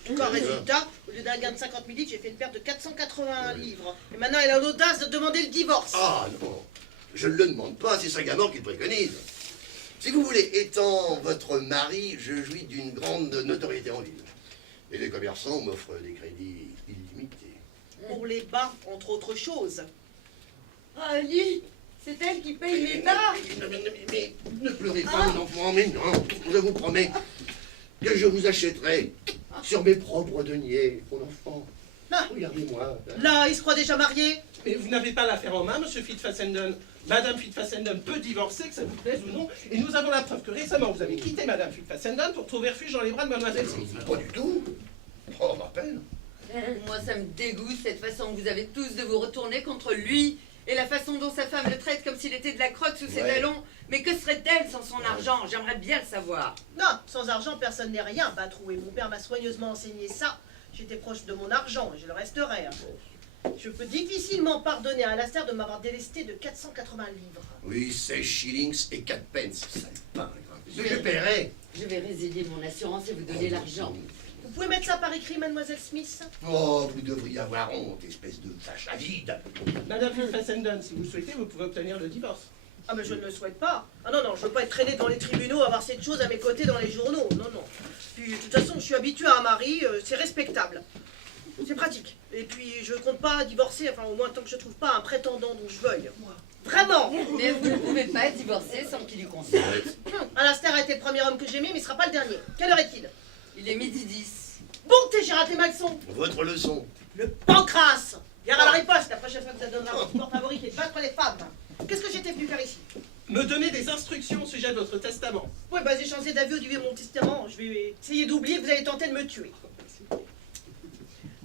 tout cas, résultat, au lieu d'un gain de 50 000 livres, j'ai fait une perte de 481 livres. Et maintenant, il a l'audace de demander le divorce. Ah non, je ne le demande pas, c'est Sagamore qui le préconise. Si vous voulez, étant votre mari, je jouis d'une grande notoriété en ville. Et les commerçants m'offrent des crédits illimités. Pour les bas, entre autres choses. Ali, c'est elle qui paye l'État. Mais ne pleurez pas, mon enfant, mais non, je vous promets que je vous achèterai sur mes propres deniers, mon enfant. Ah. Regardez-moi. Là, il se croit déjà marié. Mais vous n'avez pas l'affaire en main, monsieur Fitzfassenden. Madame Fitzfassenden peut divorcer, que ça vous plaise ou non, et nous avons la preuve que récemment vous avez quitté Madame Fitzfassenden pour trouver refuge dans les bras de Mademoiselle Smith. Pas du tout. Oh, ma peine. Moi, ça me dégoûte cette façon que vous avez tous de vous retourner contre lui et la façon dont sa femme le traite comme s'il était de la crotte sous ses Ouais. talons. Mais que serait-elle sans son argent? J'aimerais bien le savoir. Non, sans argent, personne n'est rien, Batrou. Et mon père m'a soigneusement enseigné ça. J'étais proche de mon argent et je le resterai. Hein. Je peux difficilement pardonner à Alastair de m'avoir délesté de 480 livres. Oui, 16 shillings et 4 pence. Sale pingre. Mais je paierai. Je vais résilier mon assurance et vous donner l'argent. Vous pouvez mettre ça par écrit, mademoiselle Smith? Oh, vous devriez avoir honte, espèce de vache à vide. Madame Fitzfassenden, si vous le souhaitez, vous pouvez obtenir le divorce. Ah mais je ne le souhaite pas. Ah non, non, je veux pas être traîné dans les tribunaux, avoir cette chose à mes côtés dans les journaux. Non, non. Puis de toute façon, je suis habitué à un mari, c'est respectable. C'est pratique. Et puis je compte pas divorcer, enfin au moins tant que je trouve pas un prétendant dont je veuille. Moi. Vraiment. Mais vous ne pouvez pas divorcer sans qu'il y consente. Alastair a été le premier homme que j'ai aimé, mais il sera pas le dernier. Quelle heure est-il? Il est 12h10. Bon, j'ai raté ma leçon. Votre leçon. Le pancrace. Gare à la riposte la prochaine fois que ça donnera votre sport favori qui est de battre les femmes. Qu'est-ce que j'étais venu faire ici? Me donner des instructions au sujet de votre testament. Ouais, bah j'ai changé d'avis au niveau de mon testament. Je vais essayer d'oublier que vous avez tenté de me tuer.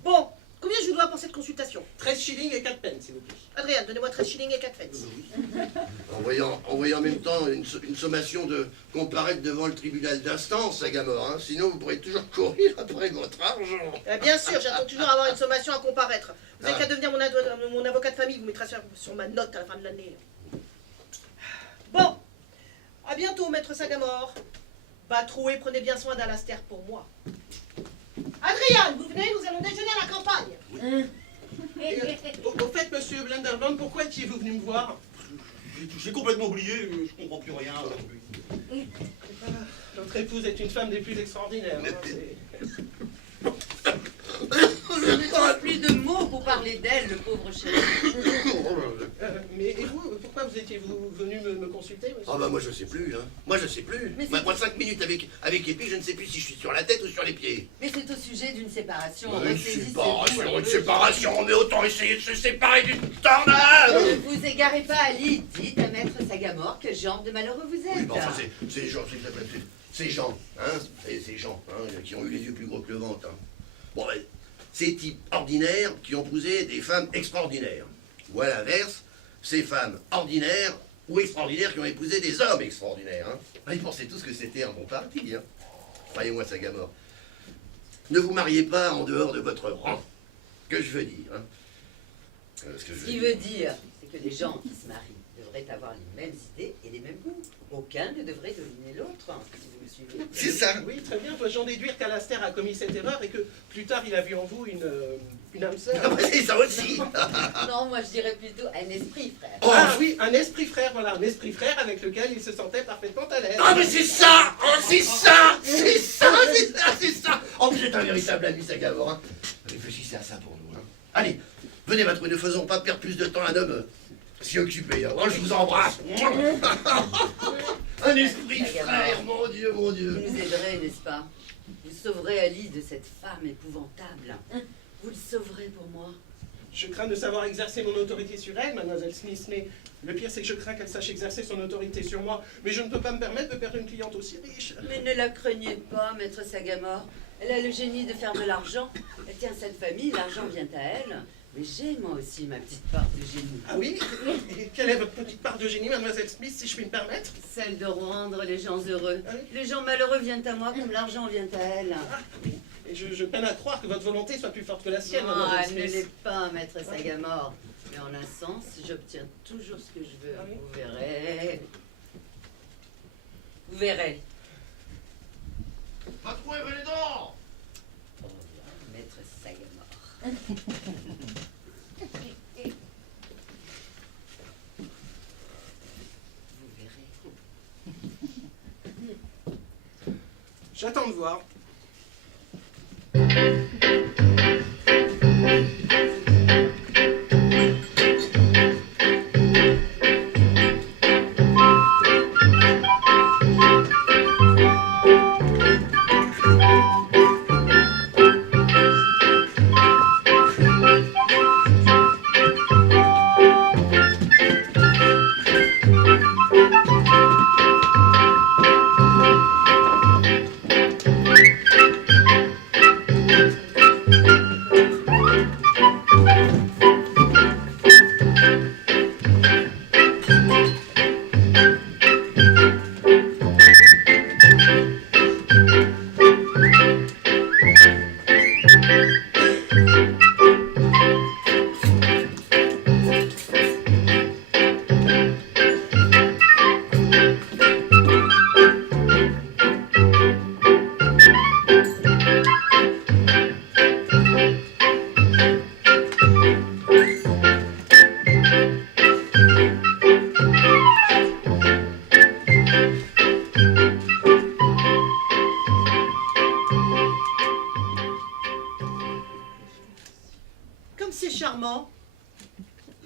Bon, combien je vous dois pour cette consultation? 13 shillings et 4 pence, s'il vous plaît. Adrien, donnez-moi 13 shillings et 4 fêtes. Envoyez en même temps une sommation de comparaître devant le tribunal d'instance, Sagamore, hein. Sinon vous pourrez toujours courir après votre argent. Bien sûr, j'attends toujours avoir une sommation à comparaître. Vous n'avez Ah. qu'à devenir mon avocat de famille, vous mettra sur ma note à la fin de l'année. Bon, maître Sagamore. Batroué, prenez bien soin d'Alastair pour moi. Adrian, vous venez, nous allons déjeuner à la campagne. Au fait, monsieur Blunderbaum, pourquoi étiez-vous venu me voir? J'ai complètement oublié, je comprends plus rien. Votre épouse est une femme des plus extraordinaires. Je ne trouve plus de mots pour parler d'elle, le pauvre chéri. Mais et vous, pourquoi vous étiez-vous venu me consulter, monsieur? Ah bah moi je sais plus, hein. Moi je sais plus. Mais Moi 5 minutes avec Epi, je ne sais plus si je suis sur la tête ou sur les pieds. Mais c'est au sujet d'une séparation. Une Ressaisissez-vous, séparation, une je- séparation, mais autant essayer de se séparer d'une tornade. Ne vous égarez pas, Ali. Dites à maître Sagamore quel genre de malheureux vous êtes. Oui, bah enfin c'est les gens, ces gens, hein, ces gens, hein, qui ont eu les yeux plus gros que le ventre, hein. Bon ben, ces types ordinaires qui ont épousé des femmes extraordinaires. Ou à l'inverse, ces femmes ordinaires ou extraordinaires qui ont épousé des hommes extraordinaires. Hein. Ils pensaient tous que c'était un bon parti. Hein. Croyez-moi, Sagamore. Ne vous mariez pas en dehors de votre rang. Que je veux dire. Hein. Ce que je Ce qui veut dire, c'est que les gens qui se marient devraient avoir les mêmes idées et les mêmes goûts. Aucun ne devrait dominer l'autre, hein, si vous me suivez. C'est ça. Oui, très bien. J'en déduire qu'Alastair a commis cette erreur et que plus tard il a vu en vous une âme sœur. Ah, bah, c'est ça aussi. Non, moi je dirais plutôt un esprit, frère. Oh. Ah oui, un esprit frère, voilà, un esprit frère avec lequel il se sentait parfaitement à l'aise. Ah mais c'est ça. Oh, c'est ça. C'est ça. C'est ça. C'est ça. Oh, vous êtes un véritable ami, Sagamore. Hein. Réfléchissez à ça pour nous. Hein. Allez, venez, Matrouille, ne faisons pas perdre plus de temps à un homme si occupé. Hein. Oh, je vous embrasse. Un esprit frère, mon Dieu, mon Vous Dieu. nous aiderez, n'est-ce pas? Vous sauverez Ali de cette femme épouvantable. Vous le sauverez pour moi. Je crains de savoir exercer mon autorité sur elle, mademoiselle Smith, mais le pire c'est que je crains qu'elle sache exercer son autorité sur moi. Mais je ne peux pas me permettre de perdre une cliente aussi riche. Mais ne la craignez pas, maître Sagamore. Elle a le génie de faire de l'argent. Elle tient cette famille, l'argent vient à elle. Mais j'ai moi aussi ma petite part de génie. Ah oui? Et quelle est votre petite part de génie, mademoiselle Smith, si je puis me permettre? Celle de rendre les gens heureux. Ah oui? Les gens malheureux viennent à moi comme l'argent vient à elle. Ah oui. Et je peine à croire que votre volonté soit plus forte que la sienne, Non, mademoiselle elle ne Smith. l'est pas, maître Sagamore. Mais en un sens, j'obtiens toujours ce que je veux. Ah oui? Vous verrez. Vous verrez. Matrouille, venez donc. Oh, maître Sagamore. Vous verrez. J'attends de voir. Comme c'est charmant.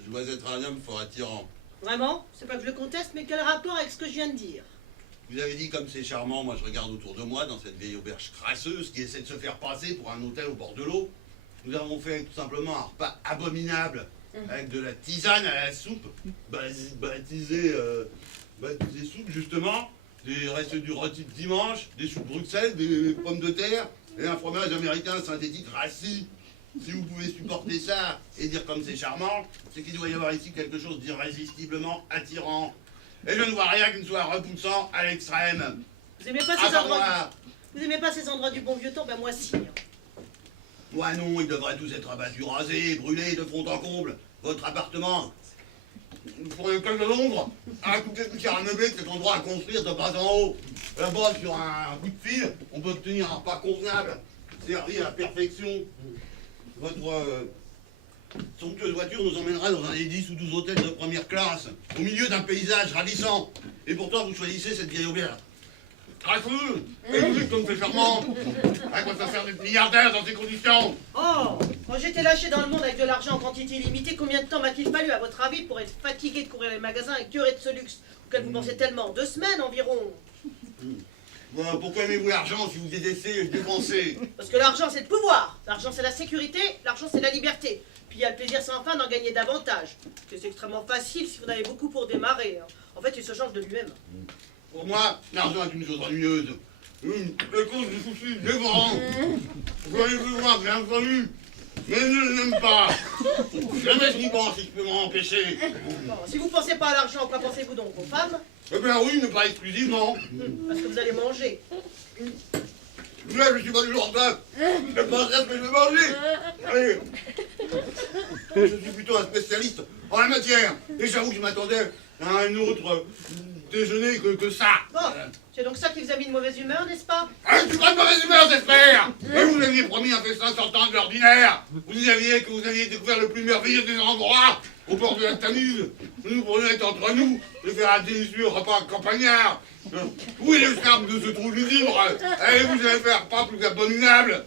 Je dois être un homme fort attirant. Vraiment, c'est pas que je le conteste, mais quel rapport avec ce que je viens de dire? Vous avez dit comme c'est charmant, moi je regarde autour de moi dans cette vieille auberge crasseuse qui essaie de se faire passer pour un hôtel au bord de l'eau. Nous avons fait tout simplement un repas abominable avec de la tisane à la soupe, baptisée soupe justement, des restes du rôti de dimanche, des choux de Bruxelles, des pommes de terre et un fromage américain synthétique rassis. Si vous pouvez supporter ça et dire comme c'est charmant, c'est qu'il doit y avoir ici quelque chose d'irrésistiblement attirant. Et je ne vois rien qui ne soit repoussant à l'extrême. Vous aimez pas ces À part endroits moi. Vous aimez pas ces endroits du bon vieux temps? Ben moi si. Moi non, ils devraient tous être abattus, rasés, brûlés de fond en comble. Votre appartement pour les écoles de Londres, à coûter plus cher à meubler que cet endroit à construire de bas en haut. Là-bas, sur un bout de fil, on peut obtenir un repas convenable, servi à la perfection. Votre somptueuse voiture nous emmènera dans un des 10 ou 12 hôtels de première classe, au milieu d'un paysage ravissant. Et pourtant, vous choisissez cette vieille auberge. Crasseux, et vous dites comme c'est charmant. À quoi ça sert d'être milliardaire dans ces conditions? Oh, quand j'étais lâché dans le monde avec de l'argent en quantité illimitée, combien de temps m'a-t-il fallu, à votre avis, pour être fatigué de courir les magasins et curé de ce luxe auquel vous pensez tellement? 2 semaines environ. Bon, pourquoi aimez-vous l'argent si vous êtes dépensé? Parce que l'argent, c'est le pouvoir. L'argent, c'est la sécurité. L'argent, c'est la liberté. Puis il y a le plaisir sans fin d'en gagner davantage. Que c'est extrêmement facile si vous en avez beaucoup pour démarrer. En fait, il se change de lui-même. Pour moi, l'argent est une chose ennuyeuse. Le cause du souci dévorant. Vous allez vous voir, bien entendu. Mais je ne l'aime pas. Jamais je n'y pense si je peux m'en empêcher. Bon, si vous pensez pas à l'argent, quoi pensez-vous donc aux femmes? Eh bien oui, mais pas exclusivement. Parce que vous allez manger. Là, je suis pas du genre de... Je pense à ce que je vais manger. Allez. Je suis plutôt un spécialiste en la matière. Et j'avoue que je m'attendais à un autre déjeuner que ça. Bon, c'est donc ça qui vous a mis de mauvaise humeur, n'est-ce pas? Ah, je suis pas de mauvaise humeur, j'espère. Et vous aviez promis un festin sortant de l'ordinaire. Vous nous aviez que vous aviez découvert le plus merveilleux des endroits, au bord de la Tamise. Nous pourrions être entre nous et faire un délicieux repas campagnard. Où est le charme de ce trou du livre? Allez, vous allez faire pas plus abominable.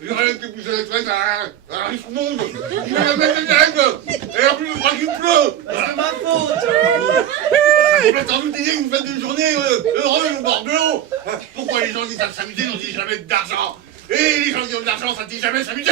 Je rêve que vous allez faire un riche monde. Vous allez mettre des aigles. Et en plus, je crois qu'il pleut. C'est ma faute. Ça complète sans doute l'idée que vous faites des journées heureuses au bord de l'eau. Pourquoi les gens qui savent s'amuser n'ont jamais d'argent? Et les gens qui ont de l'argent savent jamais s'amuser?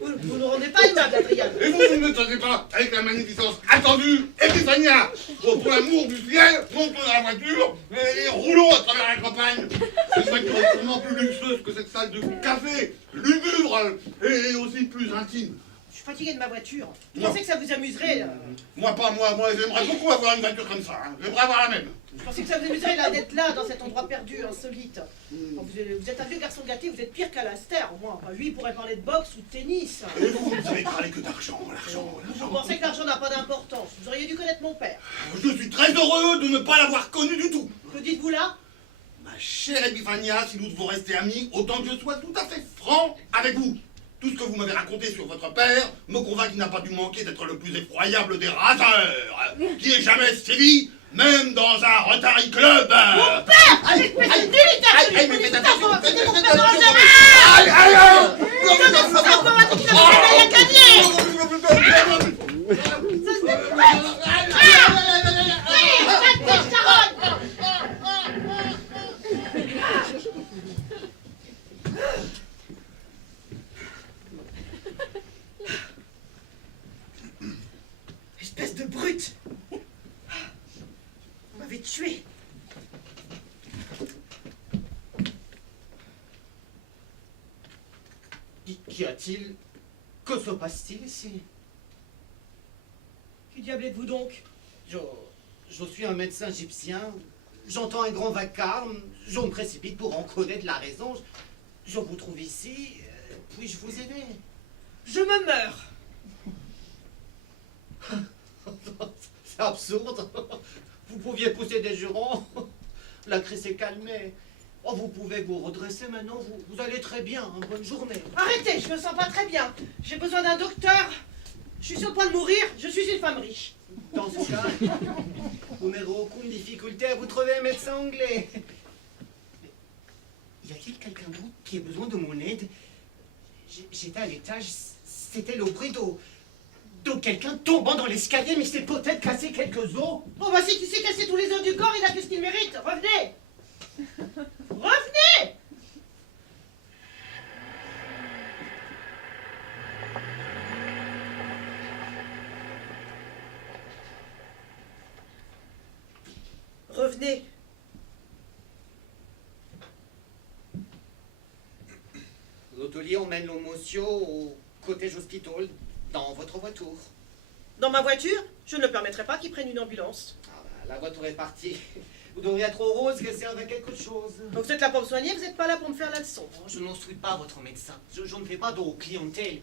Vous ne rendez pas aimable, Adrien. Et vous ne me tentez pas avec la magnificence attendue, Épiphania. Pour l'amour du ciel, montons dans la voiture et roulons à travers la campagne. Cette voiture est sûrement plus luxueuse que cette salle de café, lugubre et aussi plus intime. Je suis fatigué de ma voiture. Je Non. pensais que ça vous amuserait. Moi, pas moi, j'aimerais beaucoup avoir une voiture comme ça. Hein. J'aimerais avoir la même. Je pensais que ça vous amuserait là, d'être là, dans cet endroit perdu, insolite. Enfin, vous êtes un vieux garçon gâté, vous êtes pire qu'Alastair, au moins. Enfin, lui, il pourrait parler de boxe ou de tennis. Et vous ne savez parler que d'argent, Vous pensez que l'argent n'a pas d'importance. Vous auriez dû connaître mon père. Je suis très heureux de ne pas l'avoir connu du tout. Que dites-vous là? Ma chère Épiphania, si nous devons rester amis, autant que je sois tout à fait franc avec vous. Tout ce que vous m'avez raconté sur votre père me convainc qu'il n'a pas dû manquer d'être le plus effroyable des raseurs, qui ait jamais sévi, même dans un Rotary Club. Mon père! Aïe, Mais c'est aïe, militaire! aïe, aïe, mais faites attention, Mon père faites dans attention. un Aïe, aïe, aïe. C'est informatique qu'il a fait la gagner! Espèce de brute! On m'avait tué! Qu'y a-t-il? Que se passe-t-il ici? Qui diable êtes-vous donc? Je suis un médecin égyptien. J'entends un grand vacarme. Je me précipite pour en connaître la raison. Je vous trouve ici. Puis-je vous aider? Je me meurs! C'est absurde. Vous pouviez pousser des jurons. La crise s'est calmée. Oh, vous pouvez vous redresser maintenant. Vous allez très bien. Bonne journée. Arrêtez, je me sens pas très bien. J'ai besoin d'un docteur. Je suis sur le point de mourir. Je suis une femme riche. Dans ce cas, vous n'aurez aucune difficulté à vous trouver un médecin anglais. Y a-t-il quelqu'un d'autre qui ait besoin de mon aide? J'étais à l'étage, c'était le bruit de quelqu'un tombant dans l'escalier, mais c'est peut-être cassé quelques os. Oh bah si tu sais casser tous les os du corps, il a fait ce qu'il mérite. Revenez! Revenez! Revenez. L'hôtelier emmène le monsieur au cottage hospital dans votre voiture. Dans ma voiture, je ne permettrai pas qu'il prenne une ambulance. Ah bah, la voiture est partie. Vous devriez être heureuse qu'elle serve à quelque chose. Donc vous êtes là pour me soigner, vous n'êtes pas là pour me faire la leçon. Je n'en suis pas votre médecin. Je ne fais pas de clientèle.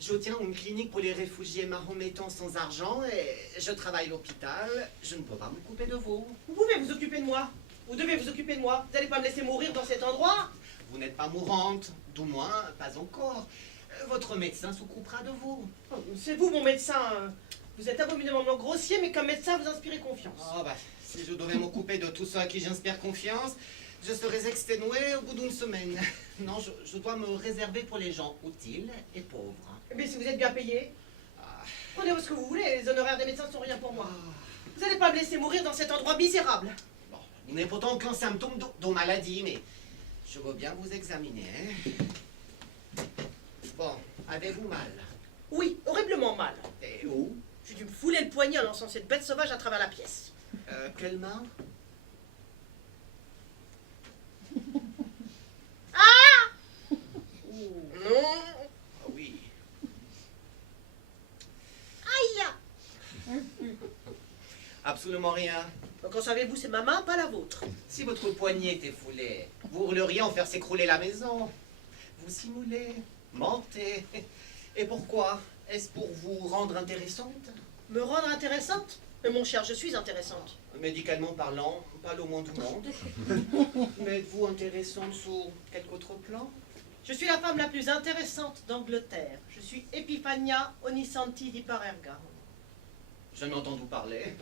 Je tiens une clinique pour les réfugiés mahométans sans argent et je travaille à l'hôpital. Je ne peux pas me couper de vous. Vous pouvez vous occuper de moi. Vous devez vous occuper de moi. Vous n'allez pas me laisser mourir dans cet endroit. Vous n'êtes pas mourante, du moins pas encore. Votre médecin s'occupera de vous. Oh, c'est vous mon médecin. Vous êtes abominablement grossier, mais comme médecin, vous inspirez confiance. Oh, bah, si je devais m'occuper de tout ceux à qui j'inspire confiance, je serais exténué au bout d'une semaine. Non, je dois me réserver pour les gens utiles et pauvres. Mais si vous êtes bien payé, Ah, prenez ce que vous voulez. Les honoraires des médecins ne sont rien pour moi. ah. Vous n'allez pas me laisser mourir dans cet endroit misérable. Bon, vous n'avez pourtant qu'un symptôme de maladie, mais je veux bien vous examiner. Hein. Bon, avez-vous mal? Oui, horriblement mal. Et où? J'ai dû me fouler le poignet en lançant cette bête sauvage à travers la pièce. Quelle main? Non. Ah oui. Aïe. Absolument rien. Donc en savez-vous, c'est ma main, pas la vôtre. Si votre poignet était foulé, vous hurleriez en faire s'écrouler la maison. Vous simulez, mentez. Et pourquoi? Est-ce pour vous rendre intéressante? Me rendre intéressante? Mais mon cher, je suis intéressante. Médicalement parlant, pas le moins du monde. Mais êtes-vous intéressante sur quelque autre plan? Je suis la femme la plus intéressante d'Angleterre. Je suis Epiphania Onisanti di Parerga. Je n'ai entendu parler.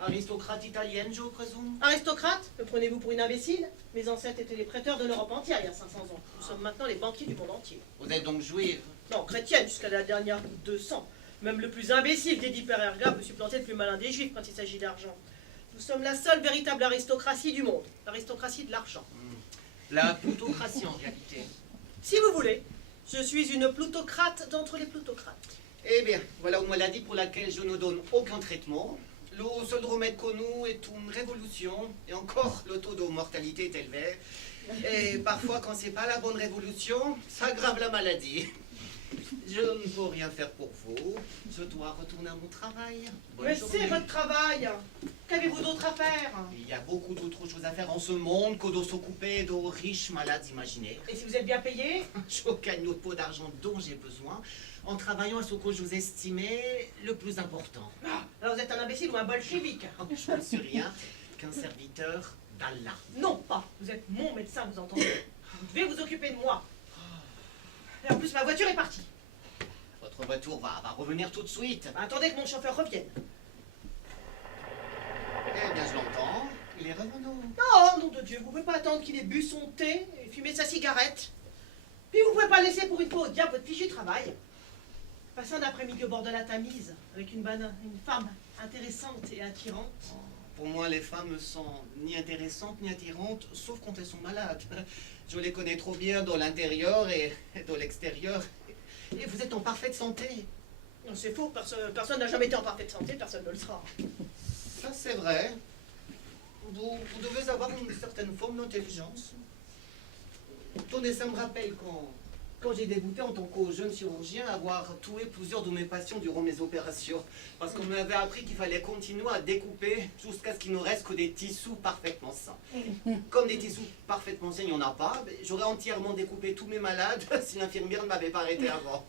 Aristocrate italienne, je présume? Aristocrate? Me prenez-vous pour une imbécile? Mes ancêtres étaient les prêteurs de l'Europe entière il y a 500 ans. Nous sommes maintenant les banquiers du monde entier. Vous êtes donc juive? Non, chrétienne jusqu'à la dernière 200. Même le plus imbécile d'Edi Parerga peut supplanter le plus malin des juifs quand il s'agit d'argent. Nous sommes la seule véritable aristocratie du monde. L'aristocratie de l'argent. La plutocratie en réalité. Si vous voulez, je suis une plutocrate d'entre les plutocrates. Eh bien, voilà une maladie pour laquelle je ne donne aucun traitement. Le seul remède connu est une révolution. Et encore, le taux de mortalité est élevé. Et parfois, quand c'est pas la bonne révolution, ça aggrave la maladie. Je ne peux rien faire pour vous. Je dois retourner à mon travail. Bonne Mais journée. c'est votre travail. Qu'avez-vous d'autre à faire? Il y a beaucoup d'autres choses à faire en ce monde que de s'occuper de riches malades imaginés. Et si vous êtes bien payé? Je gagne le pot d'argent dont j'ai besoin en travaillant à ce que je vous estimez le plus important. Ah, alors vous êtes un imbécile ou un bolchevique? Je ne suis rien qu'un serviteur d'Allah. Non, pas. Vous êtes mon médecin, vous entendez? Vous devez vous occuper de moi. Et en plus, ma voiture est partie. Votre voiture va revenir tout de suite. Attendez que mon chauffeur revienne. Eh bien, je l'entends. Il est revenant. Oh, nom de Dieu, vous pouvez pas attendre qu'il ait bu son thé et fumé sa cigarette. Puis vous pouvez pas le laisser pour une fois au diable votre fichu travail. Passer un après-midi au bord de la Tamise avec une femme intéressante et attirante. Pour moi, les femmes ne sont ni intéressantes ni attirantes, sauf quand elles sont malades. Je les connais trop bien dans l'intérieur et dans l'extérieur. Et vous êtes en parfaite santé. Non, c'est faux, personne n'a jamais été en parfaite santé, personne ne le sera. Ça, c'est vrai. Vous devez avoir une certaine forme d'intelligence. Tenez, ça me rappelle quand j'ai débuté en tant que jeune chirurgien, avoir tué plusieurs de mes patients durant mes opérations. Parce qu'on m'avait appris qu'il fallait continuer à découper jusqu'à ce qu'il ne reste que des tissus parfaitement sains. Comme des tissus parfaitement sains, il n'y en a pas, j'aurais entièrement découpé tous mes malades si l'infirmière ne m'avait pas arrêté avant.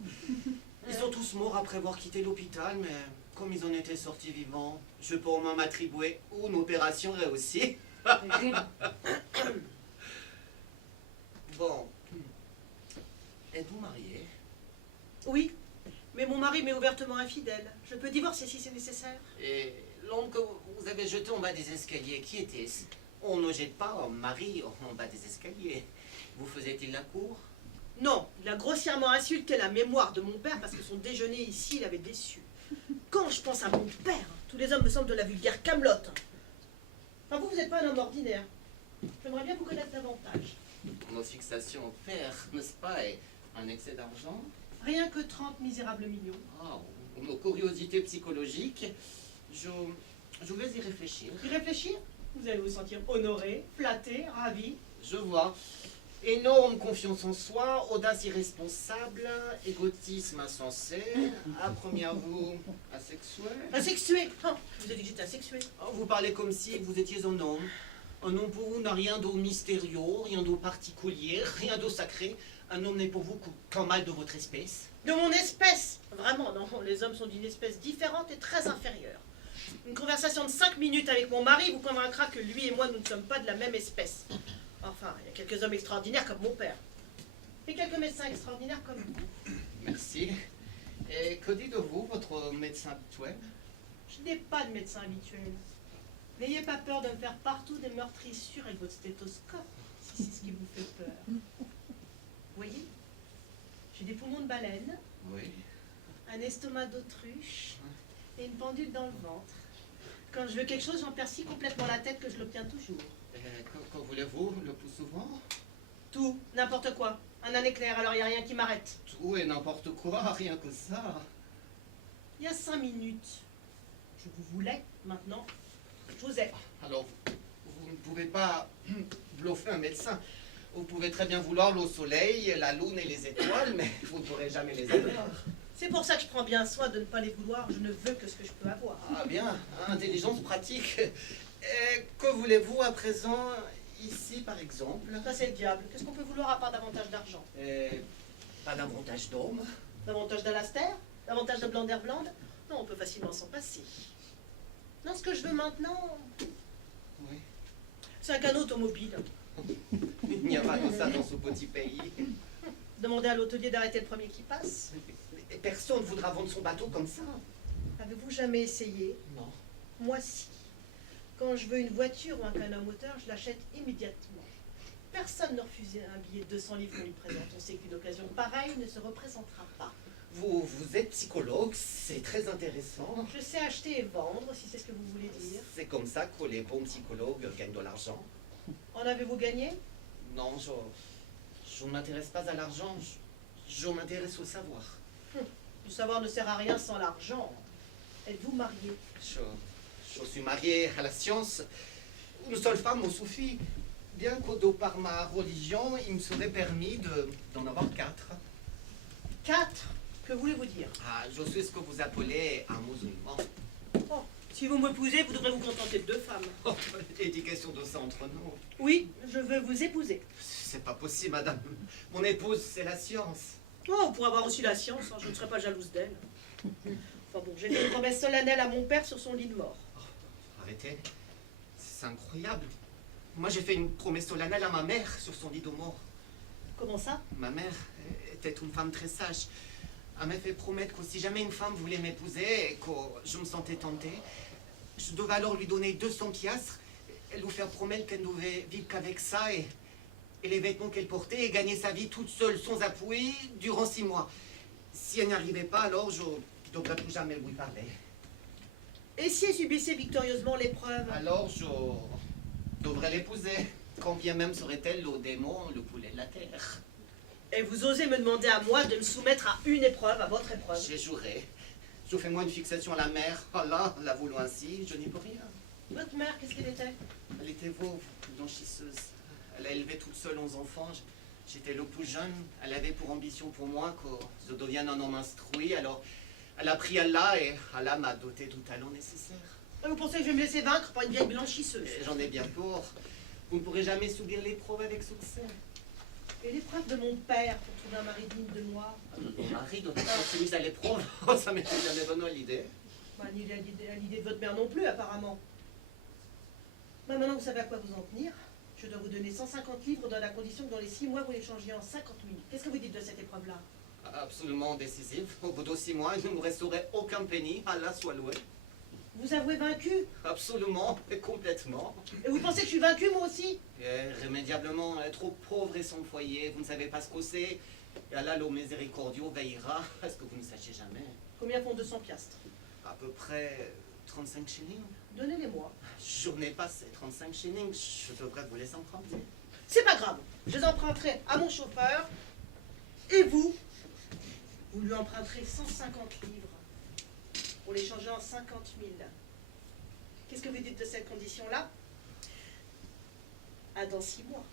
Ils sont tous morts après avoir quitté l'hôpital, mais comme ils en étaient sortis vivants, je peux au moins m'attribuer une opération réussie. Bon. Êtes-vous marié? Oui, mais mon mari m'est ouvertement infidèle. Je peux divorcer si c'est nécessaire. Et l'homme que vous avez jeté en bas des escaliers, qui était-ce? On ne jette pas un mari en bas des escaliers. Vous faisait-il la cour? Non, il a grossièrement insulté la mémoire de mon père parce que son déjeuner ici l'avait déçu. Quand je pense à mon père, tous les hommes me semblent de la vulgaire camelote. Enfin, vous n'êtes pas un homme ordinaire. J'aimerais bien vous connaître davantage. Nos fixations au père, n'est-ce pas, et un excès d'argent? Rien que 30 misérables millions. Ah, nos curiosités psychologiques, je vais y réfléchir. Y réfléchir? Vous allez vous sentir honoré, flatté, ravi. Je vois. Énorme confiance en soi, audace irresponsable, égotisme insensé, à première vue asexuel. Asexué? Ah, je vous ai dit que j'étais asexué. Oh, vous parlez comme si vous étiez un homme. Un homme pour vous n'a rien de mystérieux, rien de particulier, rien de sacré, Un homme n'est pour vous qu'un mâle de votre espèce. De mon espèce. Vraiment, non, les hommes sont d'une espèce différente et très inférieure. Une conversation de 5 minutes avec mon mari vous convaincra que lui et moi, nous ne sommes pas de la même espèce. Enfin, il y a quelques hommes extraordinaires comme mon père. Et quelques médecins extraordinaires comme vous. Merci. Et que dit de vous, votre médecin habituel? Je n'ai pas de médecin habituel. N'ayez pas peur de me faire partout des meurtrissures avec votre stéthoscope, si c'est ce qui vous fait peur. Vous voyez, j'ai des poumons de baleine, Oui. un estomac d'autruche et une pendule dans le ventre. Quand je veux quelque chose, j'en perds si complètement la tête que je l'obtiens toujours. Que voulez-vous le plus souvent? Tout, n'importe quoi. Un éclair, alors il n'y a rien qui m'arrête. Tout et n'importe quoi, rien que ça. Il y a 5 minutes, je vous voulais, maintenant, je vous ai. Alors, vous ne pouvez pas bluffer un médecin. Vous pouvez très bien vouloir le soleil, la lune et les étoiles, mais vous ne pourrez jamais les avoir. C'est pour ça que je prends bien soin de ne pas les vouloir. Je ne veux que ce que je peux avoir. Ah bien, intelligence pratique. Et que voulez-vous à présent, ici par exemple? Ça, c'est le diable. Qu'est-ce qu'on peut vouloir à part davantage d'argent? Pas davantage d'hommes? Davantage d'Alaster? Davantage de Blanderblande? Non, on peut facilement s'en passer. Non, ce que je veux maintenant, Oui. c'est un canot automobile. Il n'y a pas que ça dans ce petit pays. Demandez à l'hôtelier d'arrêter le premier qui passe. Et personne ne voudra vendre son bateau comme ça. Avez-vous jamais essayé? Non. Moi, si. Quand je veux une voiture ou un canot moteur, je l'achète immédiatement. Personne ne refuse un billet de 200 livres qu'on lui présente. On sait qu'une occasion pareille ne se représentera pas. Vous êtes psychologue, c'est très intéressant. Je sais acheter et vendre, si c'est ce que vous voulez dire. C'est comme ça que les bons psychologues gagnent de l'argent. En avez-vous gagné? Non, je ne m'intéresse pas à l'argent, je m'intéresse au savoir. Le savoir ne sert à rien sans l'argent. Êtes-vous marié? Je suis marié à la science. Une seule femme me suffit. Bien que de par ma religion, il me serait permis d'en avoir 4. 4? Que voulez-vous dire? Ah, je suis ce que vous appelez un musulman. Oh, si vous m'épousez, vous devrez vous contenter de 2 femmes. Oh, éducation de ça entre nous. Oui, je veux vous épouser. C'est pas possible, madame. Mon épouse, c'est la science. Oh, pour avoir aussi la science, hein, je ne serais pas jalouse d'elle. Enfin bon, j'ai fait une promesse solennelle à mon père sur son lit de mort. Arrêtez. C'est incroyable. Moi, j'ai fait une promesse solennelle à ma mère sur son lit de mort. Comment ça? Ma mère était une femme très sage. Elle m'a fait promettre que si jamais une femme voulait m'épouser et que je me sentais tentée, je devais alors lui donner 200 piastres et lui faire promettre qu'elle ne devait vivre qu'avec ça et les vêtements qu'elle portait et gagner sa vie toute seule, sans appui, durant 6 mois. Si elle n'y arrivait pas, alors je ne devrais plus jamais lui parler. Et si elle subissait victorieusement l'épreuve? Alors je devrais l'épouser, quand bien même serait-elle le démon, le poulet de la terre. Et vous osez me demander à moi de me soumettre à une épreuve, à votre épreuve? J'ai juré. Je fais moi une fixation à la mère. Allah, la voulant ainsi, je n'y peux rien. Votre mère, qu'est-ce qu'elle était? Elle était veuve, blanchisseuse. Elle a élevé toute seule 11 enfants. J'étais le plus jeune. Elle avait pour ambition pour moi que je devienne un homme instruit. Alors, elle a pris Allah et Allah m'a doté du talent nécessaire. Et vous pensez que je vais me laisser vaincre par une vieille blanchisseuse? Et j'en ai bien peur. Vous ne pourrez jamais subir l'épreuve avec succès. Et l'épreuve de mon père pour trouver un mari digne de moi? Mon mari doit être soumis à l'épreuve. Oh, ça m'est jamais venu à l'idée. Bah, ni à l'idée de votre mère non plus, apparemment. Bah, maintenant, vous savez à quoi vous en tenir. Je dois vous donner 150 livres dans la condition que dans les 6 mois, vous les changiez en 50 minutes. Qu'est-ce que vous dites de cette épreuve-là? Absolument décisif. Au bout de 6 mois, il ne me resterait aucun penny. Allah soit loué. Vous avouez vaincu? Absolument et complètement. Et vous pensez que je suis vaincu, moi aussi? Irrémédiablement, trop pauvre et sans foyer, vous ne savez pas ce que c'est. Et Allah, le miséricordieux, veillera à ce que vous ne sachiez jamais. Combien font 200 piastres? À peu près 35 shillings. Donnez-les-moi. Je n'ai pas ces 35 shillings, je devrais vous les emprunter. C'est pas grave. Je les emprunterai à mon chauffeur. Et vous lui emprunterez 150 livres. Pour les changer en 50 000. Qu'est-ce que vous dites de cette condition-là? À dans 6 mois.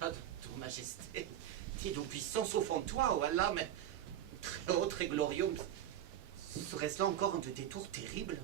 Ah, Ton Majesté, dis de puissance au fond de toi, oh Allah, mais très haut, très glorieux. Serait-ce là encore un de tes tours terribles?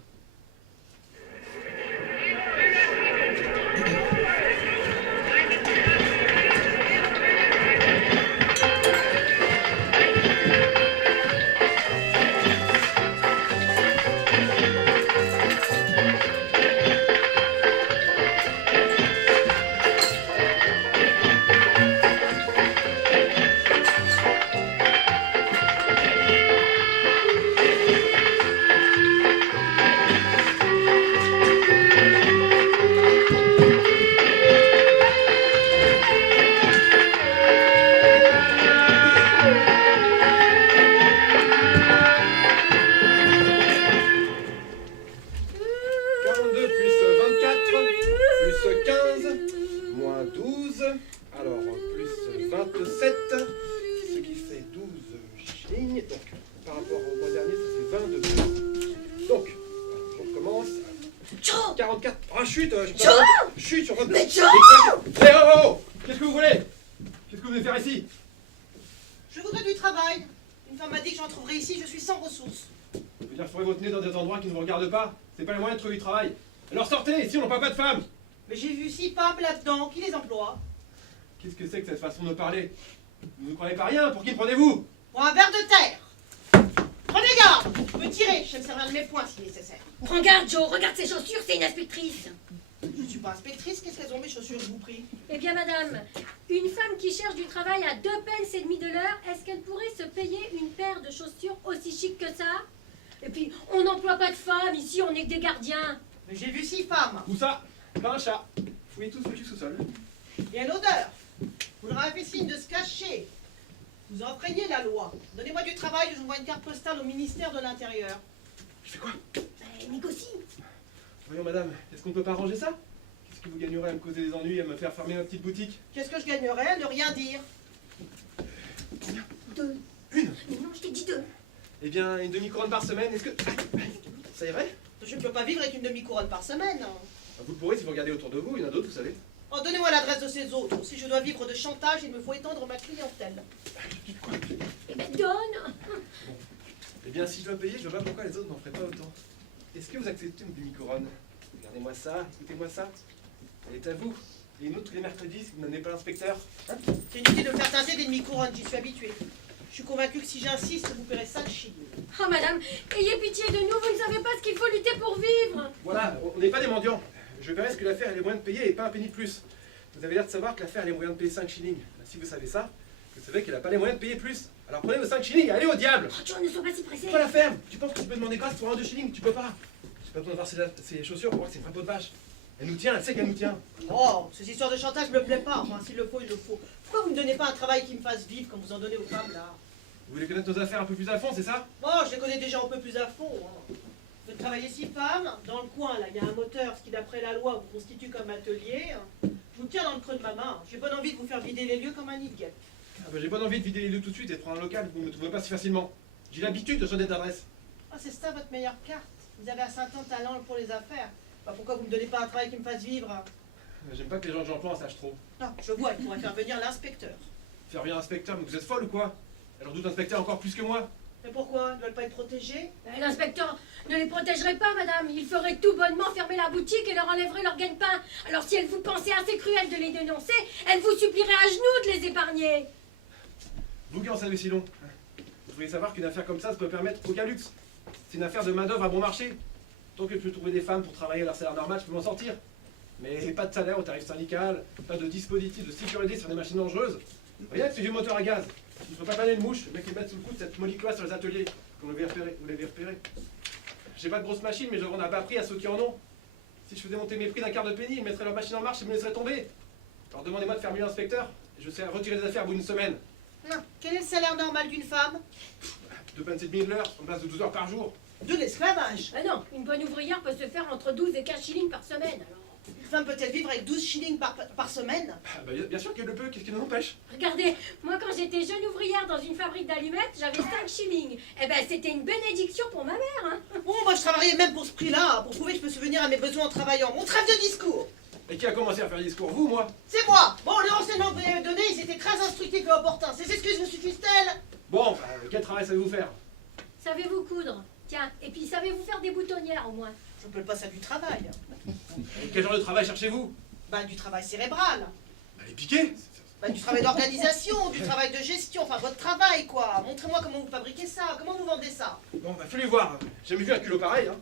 Joe! 44. Ah, chut, je Joe! Chut, je suis en train de... Mais Joe! Hé, oh, oh, oh. Qu'est-ce que vous voulez? Qu'est-ce que vous venez faire ici? Je voudrais du travail. Une femme m'a dit que j'en trouverais ici, je suis sans ressources. Ça veut dire fourrer votre nez dans des endroits qui ne vous regardent pas. C'est pas le moyen de trouver du travail. Alors sortez, ici on n'a pas de femmes. Mais j'ai vu 6 femmes là-dedans, qui les emploie? Qu'est-ce que c'est que cette façon de parler? Vous ne croyez pas rien? Pour qui me prenez-vous? Pour un verre de terre. Prenez garde! Vous pouvez tirer, je vais me servir de mes poings si nécessaire. Prends garde, Joe, regarde ses chaussures, c'est une inspectrice. Je ne suis pas inspectrice, qu'est-ce qu'elles ont mes chaussures, je vous prie? Eh bien, madame, une femme qui cherche du travail à 2 pence et demie de l'heure, est-ce qu'elle pourrait se payer une paire de chaussures aussi chic que ça? Et puis, on n'emploie pas de femmes, ici, on n'est que des gardiens. Mais j'ai vu 6 femmes. Où ça? Pas un chat. Fouillez tout foutu sous-sol. Il y a l'odeur. Vous leur avez fait signe de se cacher. Vous enfreignez la loi. Donnez-moi du travail, je vous envoie une carte postale au ministère de l'Intérieur. Je fais quoi? Négocie. Voyons madame, est-ce qu'on ne peut pas arranger ça? Qu'est-ce que vous gagnerez à me causer des ennuis et à me faire fermer ma petite boutique? Qu'est-ce que je gagnerais à ne rien dire? 2. Une? Non, je t'ai dit 2. Eh bien, une demi-couronne par semaine, est-ce que... Ça irait? Je ne peux pas vivre avec une demi-couronne par semaine. Vous le pourrez si vous regardez autour de vous, il y en a d'autres, vous savez. Oh, donnez-moi l'adresse de ces autres. Si je dois vivre de chantage, il me faut étendre ma clientèle. Eh ben, donne. Eh bien, si je dois payer, je vois pas pourquoi les autres n'en feraient pas autant. Est-ce que vous acceptez une demi-couronne? Regardez-moi ça, écoutez-moi ça. Elle est à vous. Et une autre tous les mercredis, si vous n'amenez pas l'inspecteur. Hein? C'est inutile de me faire teinter des demi-couronnes, j'y suis habituée. Je suis convaincue que si j'insiste, vous paierez 5 shillings. Oh, madame, ayez pitié de nous, vous ne savez pas ce qu'il faut lutter pour vivre. Voilà, on n'est pas des mendiants. Je verrai ce que l'affaire a les moyens de payer et pas un penny de plus. Vous avez l'air de savoir que l'affaire a les moyens de payer 5 shillings. Ben, si vous savez ça, vous savez qu'elle n'a pas les moyens de payer plus. Alors prenez vos 5 shillings et allez au diable! Oh, Joe, ne sois pas si pressé. C'est pas la ferme! Tu penses que tu peux demander grâce pour un 2 shillings? Tu peux pas! J'ai pas besoin de voir ses chaussures pour voir que c'est une vraie peau de vache. Elle nous tient, elle sait qu'elle nous tient. Oh, ces histoires de chantage me plaît pas. Enfin, s'il le faut, il le faut. Pourquoi vous ne me donnez pas un travail qui me fasse vivre comme vous en donnez aux femmes, là? Vous voulez connaître nos affaires un peu plus à fond, c'est ça? Oh, je les connais déjà un peu plus à fond. Hein. Vous travaillez 6 femmes. Dans le coin, là, il y a un moteur, ce qui, d'après la loi, vous constitue comme atelier. Je vous tiens dans le creux de ma main. J'ai bonne envie de vous faire vider les lieux comme un nid de guêpe. Ah bah, j'ai pas envie de vider les lieux tout de suite et de prendre un local, vous ne me trouverez pas si facilement. J'ai l'habitude de changer d'adresse. Ah, c'est ça votre meilleure carte. Vous avez un certain talent pour les affaires. Bah, pourquoi vous me donnez pas un travail qui me fasse vivre? J'aime pas que les gens que j'emploie en sachent trop. Non, je vois, il pourrait faire venir l'inspecteur. Faire venir un inspecteur, mais vous êtes folle ou quoi? Elle en doute l'inspecteur encore plus que moi. Mais pourquoi? Ils ne veulent pas être protégés? L'inspecteur ne les protégerait pas, madame. Il ferait tout bonnement fermer la boutique et leur enlèverait leur gagne-pain. Alors si elle vous pensait assez cruelle de les dénoncer, elle vous supplierait à genoux de les épargner. Vous qui en savez si long. Vous devriez savoir qu'une affaire comme ça peut permettre aucun luxe. C'est une affaire de main-d'œuvre à bon marché. Tant que je peux trouver des femmes pour travailler à leur salaire normal, je peux m'en sortir. Mais pas de salaire au tarif syndical, pas de dispositif de sécurité sur des machines dangereuses. Rien que ce vieux moteur à gaz. Il ne faut pas paner une mouche, le mec qui met sous le coup de cette molicloise sur les ateliers. Comme vous l'avez repéré. J'ai pas de grosses machines, mais je rends un bas prix à ceux qui en ont. Si je faisais monter mes prix d'un quart de penny, ils mettraient leur machine en marche et me laisseraient tomber. Alors demandez-moi de faire mieux l'inspecteur, et je sais retirer les affaires au bout d'une semaine. Non. Quel est le salaire normal d'une femme? 2 pence et demi de l'heure, en place de 12 heures par jour. De l'esclavage. Ah non, une bonne ouvrière peut se faire entre 12 et 15 shillings par semaine. Alors, Une femme peut-elle vivre avec 12 shillings par semaine? Ah bah, bien sûr qu'elle le peut, qu'est-ce qui nous empêche? regardez, moi quand j'étais jeune ouvrière dans une fabrique d'allumettes, j'avais 5 shillings. Eh ben c'était une bénédiction pour ma mère, hein. Bon, moi je travaillais même pour ce prix-là, pour prouver que je peux subvenir à mes besoins en travaillant. Mon trêve de discours. Et qui a commencé à faire des discours? Vous, moi? C'est moi. Bon, les renseignements que vous m'avez donnés, ils étaient très instructifs et opportuns. Ces excuses vous suffisent-elles? Bon, quel travail savez-vous faire? Savez-vous coudre? Tiens, et puis savez-vous faire des boutonnières au moins? Je ne peux pas ça du travail. Et quel genre de travail cherchez-vous? Bah, du travail cérébral. Allez piquer? Bah, du travail d'organisation, du travail de gestion, enfin votre travail quoi. Montrez-moi comment vous fabriquez ça, comment vous vendez ça. Bon, bah fais-lui voir. J'ai jamais vu un culot pareil, hein.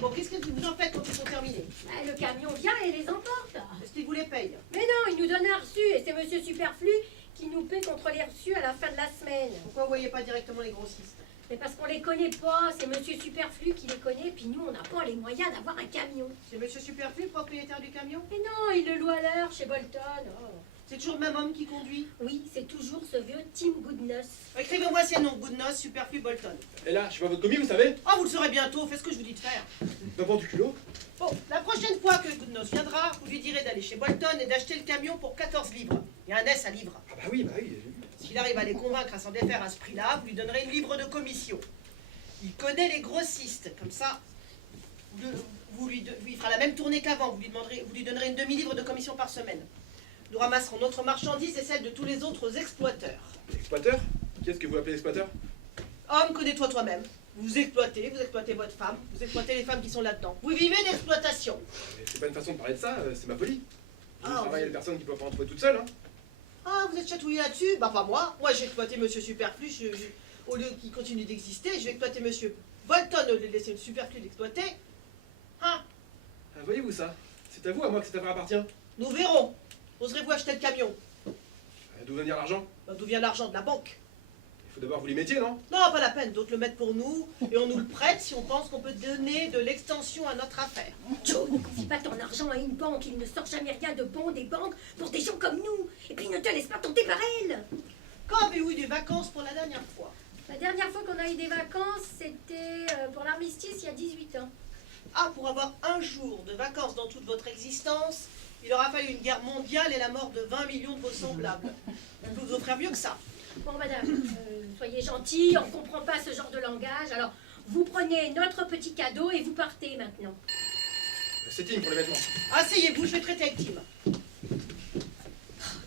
Bon, qu'est-ce que vous en faites quand ils sont terminés? Ah, le camion vient et les emporte. Est-ce qu'ils vous les payent? Mais non, il nous donne un reçu et c'est Monsieur Superflu qui nous paie contre les reçus à la fin de la semaine. Pourquoi vous voyez pas directement les grossistes? Mais parce qu'on les connaît pas, c'est Monsieur Superflu qui les connaît, puis nous on n'a pas les moyens d'avoir un camion. C'est Monsieur Superflu, propriétaire du camion? Mais non, il le loue à l'heure chez Bolton. Oh. C'est toujours le même homme qui conduit? Oui, c'est toujours ce vieux Tim Goodness. Écrivez-moi ces noms, Goodness, Superflu, Bolton. Et là, je suis pas votre commis, vous savez? Ah, vous le saurez bientôt, faites ce que je vous dis de faire. Pas bon du culot? Bon, la prochaine fois que Goodness viendra, vous lui direz d'aller chez Bolton et d'acheter le camion pour 14 livres. Il y a un S à livre. Ah bah oui, j'ai vu. S'il arrive à les convaincre à s'en défaire à ce prix-là, vous lui donnerez une livre de commission. Il connaît les grossistes, comme ça, il fera la même tournée qu'avant. Vous lui donnerez une demi-livre de commission par semaine. Nous ramasserons notre marchandise et celle de tous les autres exploiteurs. Exploiteur? Qu'est-ce que vous appelez exploiteur? Homme, connais-toi toi-même. Vous exploitez votre femme, vous exploitez les femmes qui sont là-dedans. Vous vivez d'exploitation. Mais c'est pas une façon de parler de ça, c'est ma folie. Je Ah, travaille à oui. des personnes qui peuvent pas en trouver toutes seules, hein. Ah, vous êtes chatouillé là-dessus? Bah pas moi. Moi j'ai exploité Monsieur Superflu, au lieu qu'il continue d'exister, je vais exploiter Monsieur Bolton au lieu de laisser le Superflu d'exploiter. Ah, Ah, voyez-vous ça? C'est à vous, à moi que cette affaire appartient. nous verrons. Oserez-vous acheter le camion? D'où va venir l'argent? Bah, d'où vient l'argent? De la banque? Il faut d'abord vous les mettiez, non? Non, pas la peine, d'autres le mettent pour nous, et on nous le prête si on pense qu'on peut donner de l'extension à notre affaire. Joe, ne confie pas ton argent à une banque. Il ne sort jamais rien de bon des banques pour des gens comme nous. Et puis ne te laisse pas tenter par elle. Quand avez-vous eu des vacances pour la dernière fois? La dernière fois qu'on a eu des vacances, c'était pour l'armistice il y a 18 ans. Ah, pour avoir un jour de vacances dans toute votre existence, il aura fallu une guerre mondiale et la mort de 20 millions de vos semblables. On peut vous offrir mieux que ça. Bon, madame, soyez gentille, on ne comprend pas ce genre de langage. Alors, vous prenez notre petit cadeau et vous partez maintenant. C'est Tim pour les vêtements. Asseyez-vous, je vais traiter avec Tim.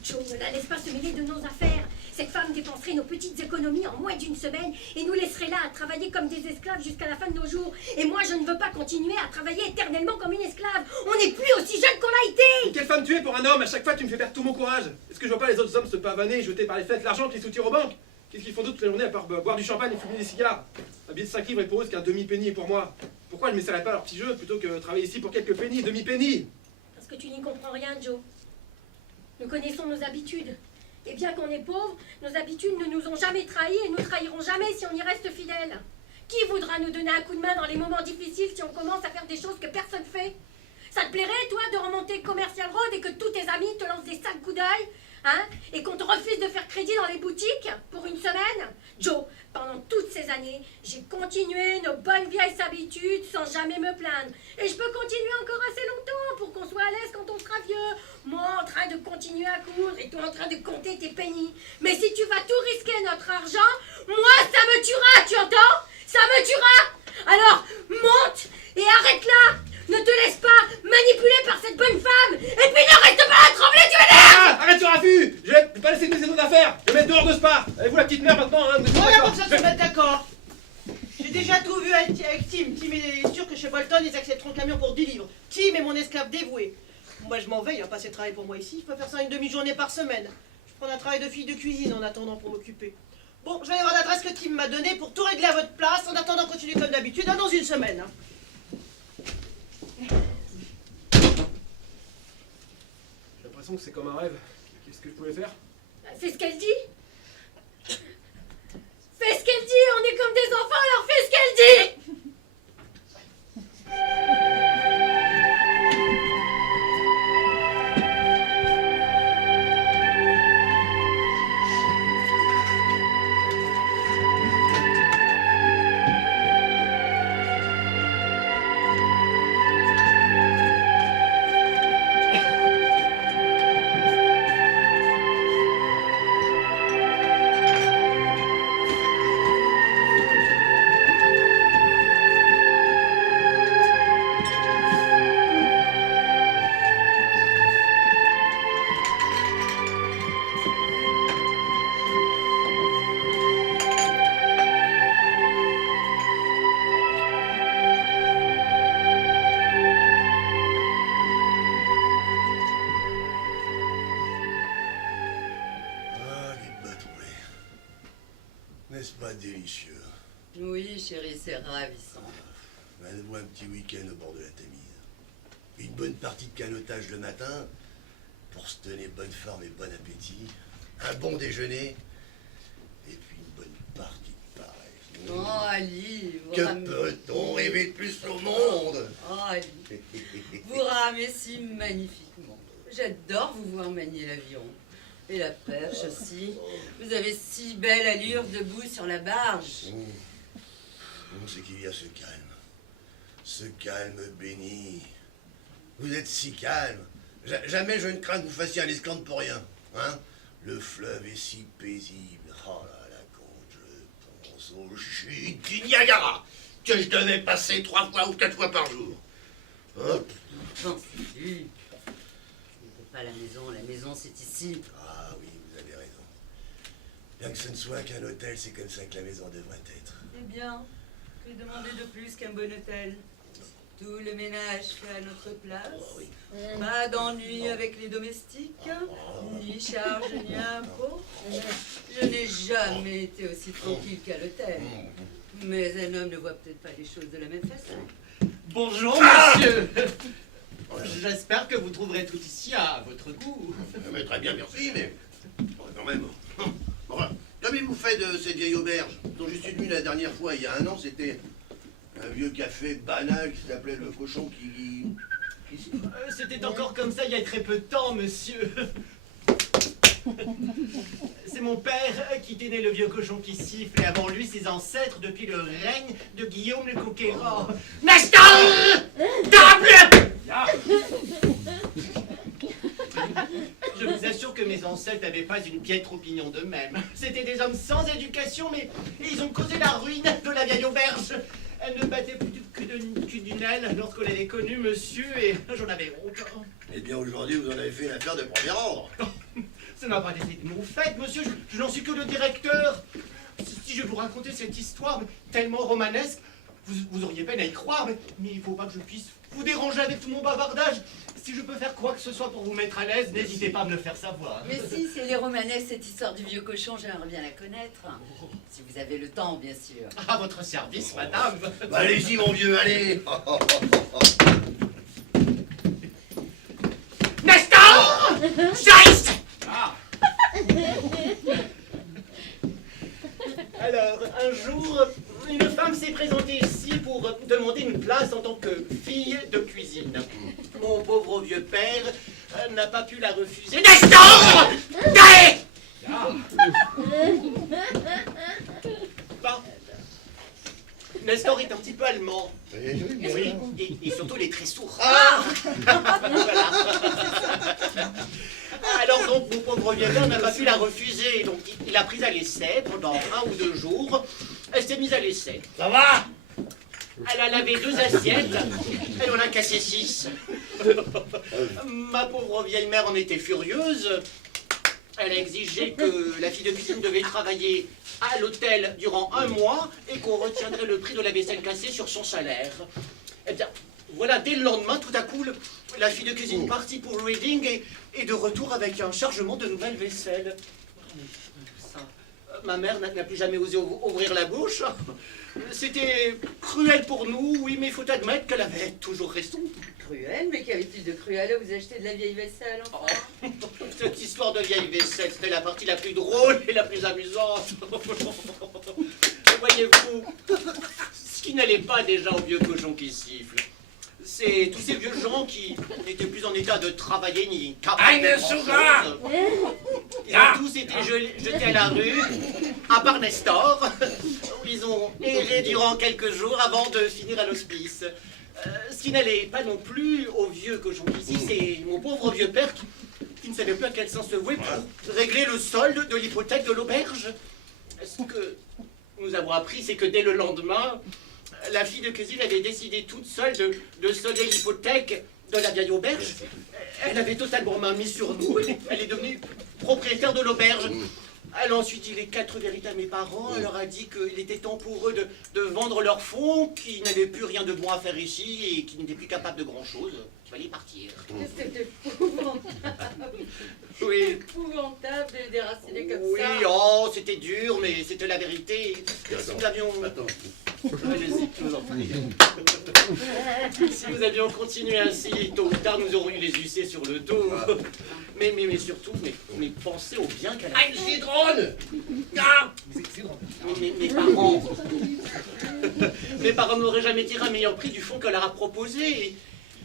Joe, ne la laisse pas se mêler de nos affaires. Cette femme dépenserait nos petites économies en moins d'une semaine et nous laisserait là à travailler comme des esclaves jusqu'à la fin de nos jours. Et moi, je ne veux pas continuer à travailler éternellement comme une esclave. On n'est plus aussi jeune qu'on l'a été. Quelle femme tu es pour un homme? À chaque fois, tu me fais perdre tout mon courage. Est-ce que je vois pas les autres hommes se pavaner et jeter par les fenêtres l'argent qu'ils soutirent aux banques? Qu'est-ce qu'ils font d'autre toute la journée à part boire du champagne et fumer des cigares? Un billet de 5 livres est pour eux ce qu'un demi-penny est pour moi. Pourquoi je m'essaierais pas à leur petit jeu plutôt que travailler ici pour quelques pennies, demi-penny? Parce que tu n'y comprends rien, Joe. Nous connaissons nos habitudes. Et bien qu'on est pauvres, nos habitudes ne nous ont jamais trahis et nous trahirons jamais si on y reste fidèle. Qui voudra nous donner un coup de main dans les moments difficiles si on commence à faire des choses que personne fait? Ça te plairait, toi, de remonter Commercial Road et que tous tes amis te lancent des sales coups d'œil, hein? Et qu'on te refuse de faire crédit dans les boutiques pour une semaine? Joe, pendant toutes ces années, j'ai continué nos bonnes vieilles habitudes sans jamais me plaindre. Et je peux continuer encore assez longtemps pour qu'on soit à l'aise quand on sera vieux. Moi en train de continuer à coudre et toi en train de compter tes pennies. Mais si tu vas tout risquer notre argent, moi ça me tuera, tu entends? Ça me tuera! Alors, monte et arrête là! Ne te laisse pas manipuler par cette bonne femme! Et puis ne reste pas à trembler, tu m'énerves! Ah, arrête ce raffut! Je vais pas laisser baisser nos affaires! Je vais mettre dehors de Spa! Allez-vous la petite mère maintenant, hein? Oh, il n'y a pas besoin de se mettre d'accord. J'ai déjà tout vu avec Tim. Tim est sûr que chez Bolton, ils accepteront le camion pour 10 livres. Tim est mon esclave dévoué. Moi, je m'en vais, il va passer de travail pour moi ici. Je peux faire ça une demi-journée par semaine. Je prends un travail de fille de cuisine en attendant pour m'occuper. Bon, je vais aller voir l'adresse que Tim m'a donnée pour tout régler à votre place. En attendant, continuez comme d'habitude, hein, dans une semaine. Hein. J'ai l'impression que c'est comme un rêve. Qu'est-ce que je pouvais faire? Fais ce qu'elle dit! Fais ce qu'elle dit! On est comme des enfants, alors fais ce qu'elle dit! N'est-ce pas délicieux? Oui, chérie, c'est ravissant. Allez-vous un petit week-end au bord de la Tamise. Une bonne partie de canotage le matin, pour se donner bonne forme et bon appétit. Un bon déjeuner, et puis une bonne partie de pareil. Oh, Ali, vous Que ramez... peut-on rêver de plus au monde? Oh, Ali, vous ramez si magnifiquement. J'adore vous voir manier l'avion. Et la perche aussi. Vous avez si belle allure debout sur la barge. C'est qu'il y a ce calme béni. Vous êtes si calme. Jamais je ne crains que vous fassiez un esclandre pour rien. Hein? Le fleuve est si paisible. Oh là là, quand je pense aux chutes du Niagara. que je devais passer 3 fois ou 4 fois par jour. Hein? J'en sais plus. C'est pas la maison c'est ici. Ah oui, vous avez raison. Bien que ce ne soit qu'un hôtel, c'est comme ça que la maison devrait être. Eh bien, que demander de plus qu'un bon hôtel? Tout le ménage fait à notre place. Oh, oui. Pas d'ennui avec les domestiques, ni charges, ni impôts. Je n'ai jamais été aussi tranquille qu'à l'hôtel. Mais un homme ne voit peut-être pas les choses de la même façon. Bonjour, monsieur. J'espère que vous trouverez tout ici à votre goût. Mais très bien, merci, mais quand même. Bon, qu'avez-vous fait de cette vieille auberge dont je suis venu la dernière fois, il y a 1 an? C'était un vieux café banal qui s'appelait le cochon qui... C'était encore comme ça il y a très peu de temps, monsieur. C'est mon père qui tenait le vieux cochon qui siffle, et avant lui, ses ancêtres depuis le règne de Guillaume le Conquérant. Nestor! Table! Je vous assure que mes ancêtres n'avaient pas une piètre opinion d'eux-mêmes. C'étaient des hommes sans éducation, mais ils ont causé la ruine de la vieille auberge. Elle ne battait plus que d'une aile lorsqu'on l'avait connue, monsieur, et j'en avais honte. Eh bien, aujourd'hui, vous en avez fait une affaire de premier ordre. Ça n'a pas été de mon fait, monsieur, je n'en suis que le directeur. Si je vous racontais cette histoire tellement romanesque, vous auriez peine à y croire, mais il ne faut pas que je puisse vous déranger avec tout mon bavardage. Si je peux faire quoi que ce soit pour vous mettre à l'aise, n'hésitez pas à me le faire savoir. Mais si, c'est les romanesques, cette histoire du vieux cochon, j'aimerais bien la connaître. Si vous avez le temps, bien sûr. À votre service, madame. Bah, allez-y, mon vieux, allez. Nestor! Joyce! Alors, un jour, une femme s'est présentée ici pour demander une place en tant que fille de cuisine. Mon pauvre vieux père n'a pas pu la refuser. Nestor! Allez! Bon. Nestor est un petit peu allemand. Oui, et surtout il est très sourd. Voilà. Alors donc mon pauvre vieux père n'a pas pu la refuser, donc il a pris à l'essai pendant 1 ou 2 jours. Elle s'est mise à l'essai. Ça va? Elle a lavé 2 assiettes, elle en a cassé 6. Ma pauvre vieille mère en était furieuse. Elle a exigé que la fille de cuisine devait travailler à l'hôtel durant 1 mois et qu'on retiendrait le prix de la vaisselle cassée sur son salaire. Eh bien, voilà, dès le lendemain, tout à coup, la fille de cuisine partit pour Reading et de retour avec un chargement de nouvelles vaisselles. Ça, ma mère n'a plus jamais osé ouvrir la bouche. C'était cruel pour nous, oui, mais il faut admettre qu'elle avait toujours raison. Cruel? Mais qu'avait-il de cruel à vous acheter de la vieille vaisselle, enfin? Cette histoire de vieille vaisselle, c'était la partie la plus drôle et la plus amusante. Voyez-vous, ce qui n'allait pas déjà au vieux cochon qui siffle, c'est tous ces vieux gens qui n'étaient plus en état de travailler ni capables de grand-chose. Ils ont tous été jetés à la rue, à part Nestor, où ils ont erré durant quelques jours avant de finir à l'hospice. Ce qui n'allait pas non plus au vieux cochon ici, c'est mon pauvre vieux père qui ne savait plus à quel sens se vouer pour régler le solde de l'hypothèque de l'auberge. Ce que nous avons appris, c'est que dès le lendemain, la fille de cuisine avait décidé toute seule de solder l'hypothèque de la vieille auberge. Elle avait totalement main mise sur nous, elle est devenue propriétaire de l'auberge. Elle a ensuite dit les 4 vérités à mes parents, elle leur a dit qu'il était temps pour eux de vendre leurs fonds, qu'ils n'avaient plus rien de bon à faire ici et qu'ils n'étaient plus capables de grand-chose, qu'il fallait partir. C'était épouvantable. Oui. Épouvantable de les déraciner comme Oui, ça. oh, c'était dur, mais c'était la vérité. Si nous avions... Attends. Allez-y, je vous en prie. Si nous avions continué ainsi, tôt ou tard, nous aurions eu les huissiers sur le dos. Mais surtout, mais pensez au bien qu'elle a... Ah, une citronne! Ah! Mes parents n'auraient jamais tiré un meilleur prix du fonds qu'elle leur a proposé.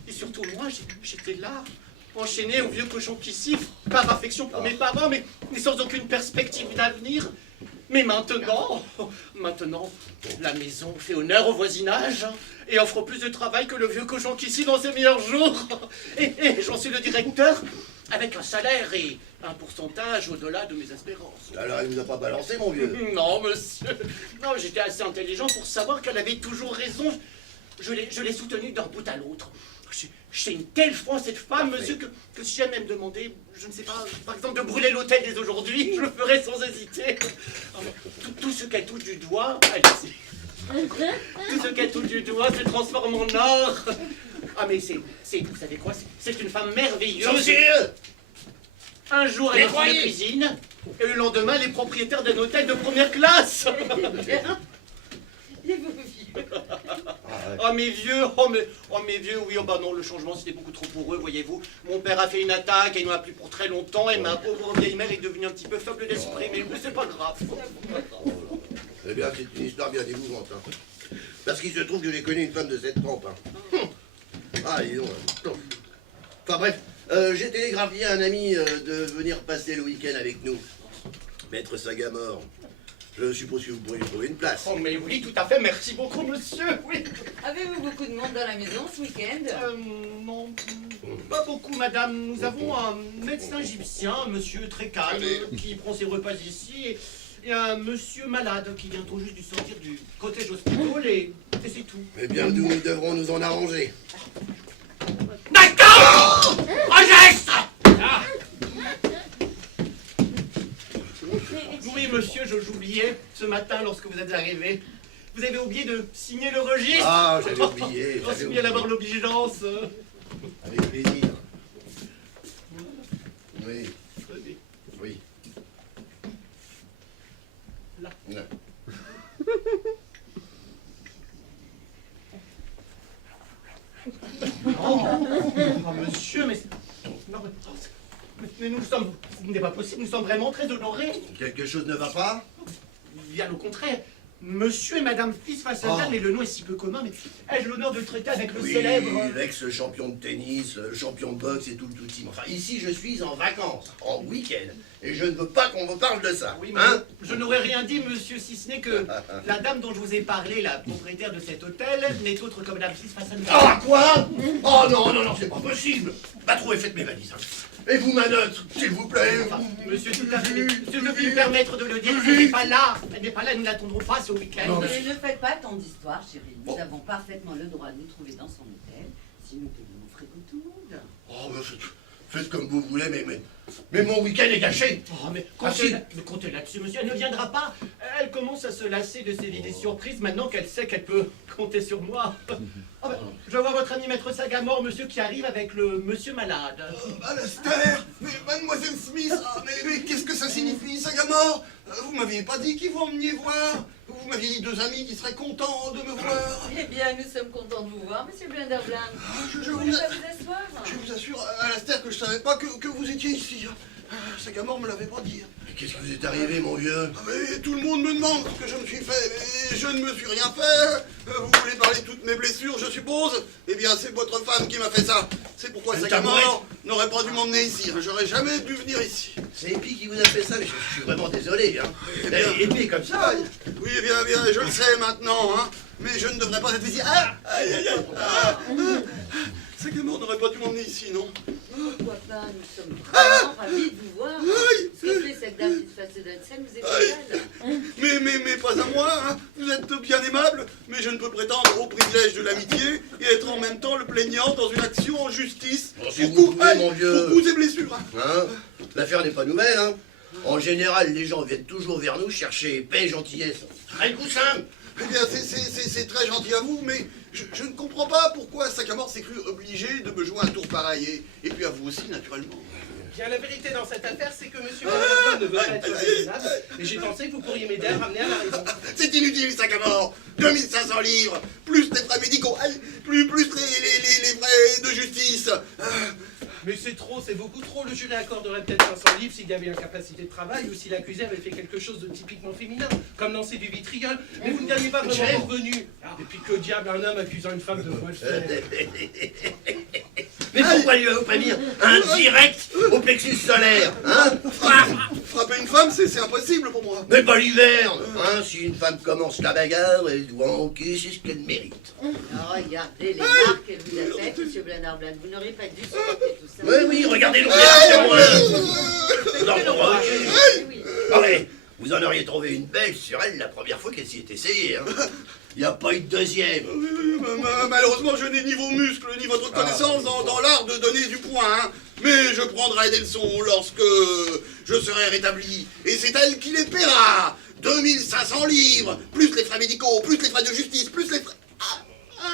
Et surtout, moi, j'étais là, enchaîné au vieux cochon qui siffle, par affection pour mes parents, mais sans aucune perspective d'avenir. Mais maintenant, la maison fait honneur au voisinage et offre plus de travail que le vieux cochon qui siffle dans ses meilleurs jours. Et j'en suis le directeur. avec un salaire et un pourcentage au-delà de mes espérances. Alors, il nous a pas balancé, mon vieux. Non, monsieur. Non, j'étais assez intelligent pour savoir qu'elle avait toujours raison. Je l'ai soutenue d'un bout à l'autre. J'ai une telle foi en cette femme, Parfait. monsieur, que si jamais elle me demandait, je ne sais pas, par exemple, de brûler l'hôtel dès aujourd'hui, je le ferais sans hésiter. Tout ce qu'elle touche du doigt, allez-y. Tout ce qu'elle touche du doigt se transforme en or. Ah, mais vous savez quoi, c'est une femme merveilleuse. Monsieur! Un jour, elle est dans la Nettoyez. cuisine, et le lendemain, elle est propriétaire d'un hôtel de première classe. Et vos vieux? Oh mes vieux, mes vieux, oui, oh bah non, le changement c'était beaucoup trop pour eux, voyez-vous. Mon père a fait une attaque, et il n'en a plus pour très longtemps, et ma pauvre vieille mère est devenue un petit peu faible d'esprit, mais c'est pas grave. Eh bien, c'est une histoire bien émouvante. Hein. Parce qu'il se trouve que j'ai connu une femme de cette trempe. Hein. Ah, dis donc. Enfin bref, j'ai télégraphié à un ami de venir passer le week-end avec nous. Maître Sagamore. Je suppose que vous pourriez trouver une place. Oh mais oui, tout à fait, merci beaucoup monsieur, oui. Avez-vous beaucoup de monde dans la maison ce week-end? Non, pas beaucoup madame. Nous avons un médecin égyptien, un monsieur très calme, Allez. qui prend ses repas ici, et un monsieur malade qui vient tout juste de sortir du cottage hospital, et c'est tout. Eh bien, nous devrons nous en arranger. D'accord! Registre! Ah. Oui, monsieur, j'oubliais ce matin lorsque vous êtes arrivé. Vous avez oublié de signer le registre. Ah, j'avais oublié. On j'avais signait d'abord oublié. l'obligeance. Avec plaisir. Oui, oui. Là. Non. Oh, monsieur, mais... Non, mais nous sommes... Ce n'est pas possible, nous sommes vraiment très honorés. Quelque chose ne va pas? Bien au contraire. Monsieur et Madame Fitzfassagan, Oh. mais le nom est si peu commun, mais ai-je l'honneur de traiter avec le Oui, célèbre... l'ex-champion de tennis, champion de boxe et tout le team. Enfin, ici, je suis en vacances, en week-end. Et je ne veux pas qu'on me parle de ça. Oui, mais Hein? je n'aurais rien dit, monsieur, si ce n'est que la dame dont je vous ai parlé, la propriétaire de cet hôtel, n'est autre que Madame Fitzfassagan. Ah, quoi? Oh non, non, non, c'est pas possible. Bah, trouvez, faites mes valises. Hein. Et vous, ma note, s'il vous plaît. Enfin, monsieur, tout à fait, mais je peux me permettre de le dire, elle n'est pas là. Elle n'est pas là, nous n'attendrons pas ce week-end. Non, Mais ne faites pas tant d'histoire, chérie. Nous Bon. avons parfaitement le droit de nous trouver dans son hôtel si nous payons nos frais tout. Oh, bah, faites comme vous voulez, mais mon week-end est gâché. Oh, mais Ah, si. comptez là-dessus, monsieur, elle ne viendra pas. Elle commence à se lasser de ses idées surprises maintenant qu'elle sait qu'elle peut compter sur moi. Oh, ben, je vois votre ami Maître Sagamore, monsieur, qui arrive avec le monsieur malade. Alastair, mais mademoiselle Smith, mais qu'est-ce que ça signifie, Sagamore? Vous m'aviez pas dit qu'ils vont venir voir. Vous m'aviez dit 2 amis qui seraient contents de me voir. Eh bien, nous sommes contents de vous voir, monsieur Blinderblin. je Vous vous voulez a- pas vous asseoir? Je vous assure, Alastair, que je savais pas que vous étiez ici. Sagamore me l'avait pas dit. Mais qu'est-ce qui vous est arrivé, mon vieux? Ah, mais tout le monde me demande ce que je me suis fait, mais je ne me suis rien fait. Vous voulez parler de toutes mes blessures, je suppose? Eh bien, c'est votre femme qui m'a fait ça. C'est pourquoi Une Sagamore tabourette. n'aurait pas dû m'emmener ici. J'aurais jamais dû venir ici. C'est Epi qui vous a fait ça, mais je suis vraiment désolé. Hein. Eh bien. Epi, comme ça. Oui, bien, je le sais maintenant, hein. Mais je ne devrais pas être ici. Ah, aïe, aïe, aïe. Sagamore n'aurait pas dû m'emmener ici, non? Pourquoi pas? Nous sommes vraiment ravis de vous voir. Aïe. Ce que fait cette dame qui se passe de scène vous est égale. Mais pas à moi, hein. Vous êtes bien aimable, mais je ne peux prétendre au privilège de l'amitié et être en même temps le plaignant dans une action en justice. Bon, si vous pouvez, mon vieux. Pour coups et blessures. Hein. Hein? L'affaire n'est pas nouvelle. Hein. En général, les gens viennent toujours vers nous chercher paix et gentillesse. Un coussin. Eh bien, c'est très gentil à vous, mais je ne comprends pas pourquoi Sagamore s'est cru obligé de me jouer un tour pareil. Et puis à vous aussi, naturellement. Bien, la vérité dans cette affaire, c'est que monsieur Blinderblin ne veut pas être raisonnable, et j'ai pensé que vous pourriez m'aider à ramener à la raison. C'est inutile, Sagamore. 2500 livres, plus les frais médicaux, plus les frais de justice. Mais c'est trop, c'est beaucoup trop. Le jury accorderait peut-être 500 livres s'il y avait incapacité de travail ou si l'accusé avait fait quelque chose de typiquement féminin, comme lancer du vitriol. Mais vous ne gagnez pas vraiment revenu. Et puis que diable un homme accusant une femme de quoi le faire? Mais pourquoi lui avez pas mis un direct au plexus solaire, hein? Frapper une femme, c'est impossible pour moi. Mais pas l'hiver, hein? Si une femme commence la bagarre, elle doit encaisser ce qu'elle mérite. Alors, regardez les marques qu'elle vous a faites, monsieur monsieur Blanard-Black. Vous n'auriez pas dû supporter tout ça. Oui, oui, regardez l'opération. Oui. Ah ouais, vous en auriez trouvé une belle sur elle la première fois qu'elle s'y est essayée. Hein. Il n'y a pas eu de deuxième. Malheureusement, je n'ai ni vos muscles, ni votre connaissance dans l'art de donner du point. Hein. Mais je prendrai des leçons lorsque je serai rétabli. Et c'est elle qui les paiera. 2500 livres, plus les frais médicaux, plus les frais de justice, plus les frais...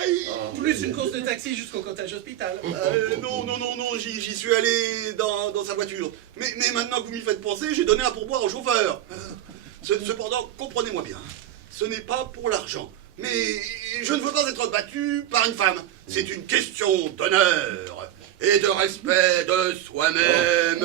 Aïe. Plus une course de taxi jusqu'au cottage hospital. Non, j'y suis allé dans sa voiture. Mais maintenant que vous m'y faites penser, j'ai donné un pourboire au chauffeur. Cependant, comprenez-moi bien, ce n'est pas pour l'argent. Mais je ne veux pas être battu par une femme. C'est une question d'honneur et de respect de soi-même.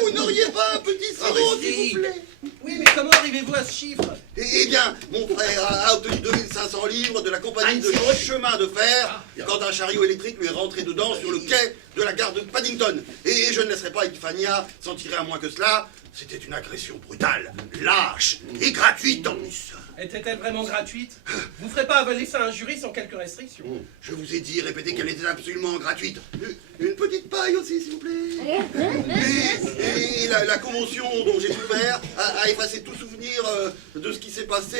Vous n'auriez pas un petit sirop, s'il vous plaît? Oui, mais comment arrivez-vous à ce chiffre? Eh bien, mon frère a obtenu 2500 livres de la compagnie de chemin de fer quand un chariot électrique lui est rentré dedans sur le quai de la gare de Paddington. Et je ne laisserai pas Epiphania s'en tirer à moins que cela. C'était une agression brutale, lâche et gratuite en plus. Était-elle vraiment gratuite? Vous ferez pas avaler ça à un jury sans quelques restrictions. Je vous ai dit, répétez qu'elle était absolument gratuite. Une petite paille aussi, s'il vous plaît. Et la convention dont j'ai souffert a effacé tout souvenir de ce qui s'est passé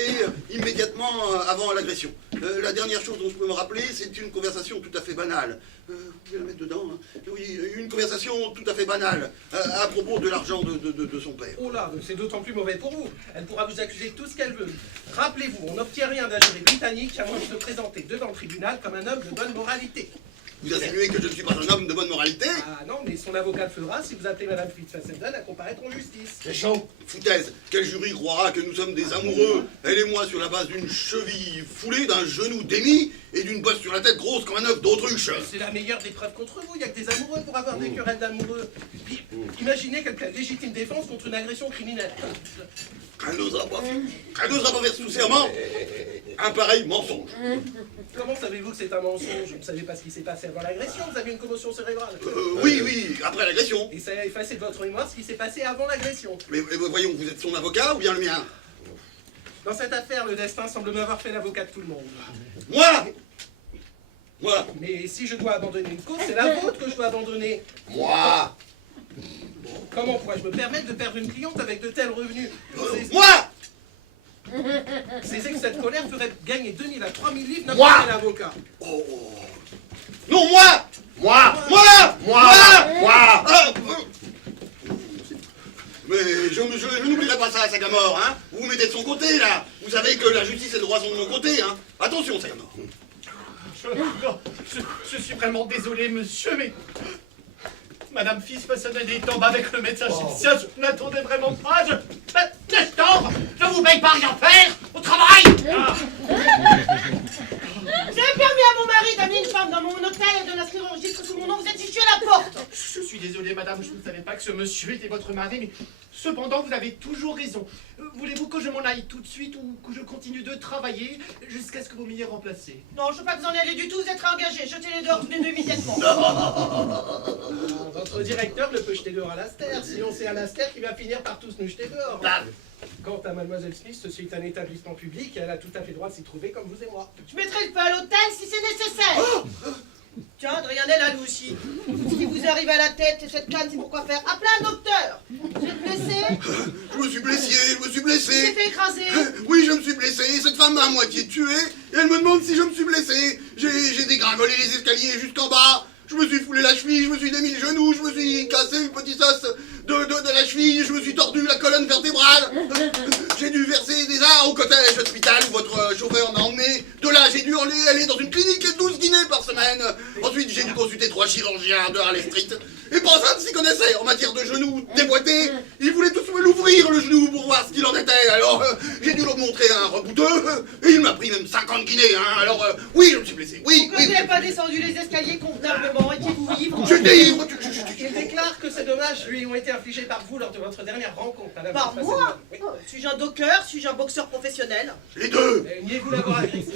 immédiatement avant l'agression. La dernière chose dont je peux me rappeler, c'est une conversation tout à fait banale. Vous pouvez la mettre dedans, hein. Oui, une conversation tout à fait banale à propos de l'argent de son père. Oh là, c'est d'autant plus mauvais pour vous. Elle pourra vous accuser de tout ce qu'elle veut. Rappelez-vous, on n'obtient rien d'un jury britannique à moins de se présenter devant le tribunal comme un homme de bonne moralité. Vous insinuez que je ne suis pas un homme de bonne moralité? Ah non, mais son avocat le fera si vous appelez Madame Fitzfassenden à comparaître en justice. C'est chaud. Foutaise. Quel jury croira que nous sommes des amoureux, elle et moi, sur la base d'une cheville foulée, d'un genou démis et d'une bosse sur la tête grosse comme un œuf d'autruche? C'est la meilleure des preuves contre vous. Il n'y a que des amoureux pour avoir des querelles d'amoureux. Puis, imaginez qu'elle plaide légitime défense contre une agression criminelle. Elle n'osera pas faire sous serment un pareil mensonge. Comment savez-vous que c'est un mensonge? Vous ne savez pas ce qui s'est passé avant l'agression, vous avez une commotion cérébrale. Oui, après l'agression. Et ça a effacé de votre mémoire ce qui s'est passé avant l'agression. Mais voyons, vous êtes son avocat ou bien le mien? Dans cette affaire, le destin semble m'avoir fait l'avocat de tout le monde. Moi. Mais si je dois abandonner une cause, c'est la vôtre que je dois abandonner. Moi. Comment pourrais-je me permettre de perdre une cliente avec de tels revenus? Moi. C'est que cette colère ferait gagner 2000 à 3000 livres n'importe Moi. quel avocat. Non, moi. Mais je n'oublierai pas ça, Sagamore, hein. Vous vous mettez de son côté, là. Vous savez que la justice et le droit sont de mon côté, hein. Attention, Sagamore. Je suis vraiment désolé, monsieur, mais... Madame Fitzfassenden est tombée avec le médecin égyptien, je n'attendais vraiment pas, laisse tort. Je vous paye pas rien faire, au travail. J'ai permis à mon mari d'amener une femme dans mon hôtel et de l'inscrire au registre sous mon nom, vous êtes ici à la porte. Je suis désolé, madame, je ne savais pas que ce monsieur était votre mari, mais cependant, vous avez toujours raison. Voulez-vous que je m'en aille tout de suite ou que je continue de travailler jusqu'à ce que vous m'ayez remplacé? Non, je veux pas que vous en ayez du tout, vous êtes réengagés. Jetez-les dehors tous les deux immédiatement. Votre directeur ne peut jeter dehors Alastair, sinon c'est Alastair qui va finir par tous nous jeter dehors. Quant à Mademoiselle Smith, ceci est un établissement public et elle a tout à fait droit de s'y trouver comme vous et moi. Je mettrai le feu à l'hôtel si c'est nécessaire. Tiens, Adrien est là, lui aussi. Si vous arrivez à la tête et cette canne, c'est pourquoi faire? Appelez un docteur. Vous êtes blessé? Je me suis blessé. Vous êtes fait écraser? Oui, je me suis blessé. Cette femme m'a à moitié tué et elle me demande si je me suis blessé. J'ai dégringolé les escaliers jusqu'en bas. Je me suis foulé la cheville, je me suis démis le genou, je me suis cassé le petit os de la cheville, je me suis tordu la colonne vertébrale. J'ai dû verser des arts au cottage hospital où votre chauffeur m'a emmené. De là, j'ai dû aller dans une clinique et 12 guinées par semaine. Ensuite, j'ai dû consulter 3 chirurgiens de Harley Street. Et personne s'y connaissait en matière de genoux déboîtés. Ils voulaient tous me l'ouvrir le genou pour voir ce qu'il en était. Alors, j'ai dû leur montrer un rebouteux. Et il m'a pris même 50 guinées. Hein. Alors, oui, je me suis blessé. Oui. Vous n'avez pas descendu les escaliers convenablement. Étiez-vous ivre? J'étais ivre. Il déclare que ces dommages lui ont été infligés par vous lors de votre dernière rencontre, madame. Par moi? Suis-je un docker? Suis-je un boxeur professionnel? Les deux. Niez-vous l'avoir agressé?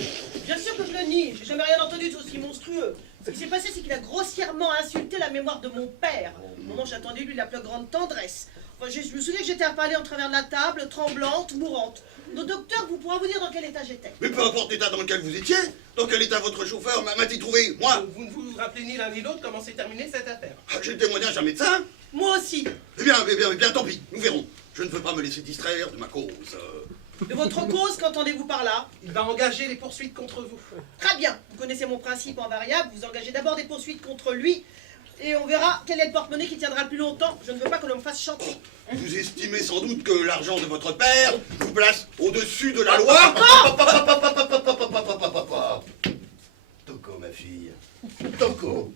Bien sûr que je le nie. J'ai jamais rien entendu de aussi monstrueux. Ce qui s'est passé, c'est qu'il a grossièrement insulté la mémoire de mon père. Au moment où j'attendais lui la plus grande tendresse. Enfin, je me souviens que j'étais affalée en travers de la table, tremblante, mourante. Nos docteurs vous pourra vous dire dans quel état j'étais. Mais peu importe l'état dans lequel vous étiez, dans quel état votre chauffeur m'a-t-il trouvé, moi? Vous ne vous rappelez ni l'un ni l'autre comment s'est terminée cette affaire. Ah, j'ai le témoignage d'un médecin. Moi aussi. Eh bien, tant pis, nous verrons. Je ne veux pas me laisser distraire de ma cause. De votre cause, qu'entendez-vous par là? Il va engager les poursuites contre vous. Très bien. Vous connaissez mon principe invariable. Vous engagez d'abord des poursuites contre lui. Et on verra quel est le porte-monnaie qui tiendra le plus longtemps. Je ne veux pas que l'on me fasse chanter. Vous estimez sans doute que l'argent de votre père vous place au-dessus de la loi? Toko, ma fille. Toko.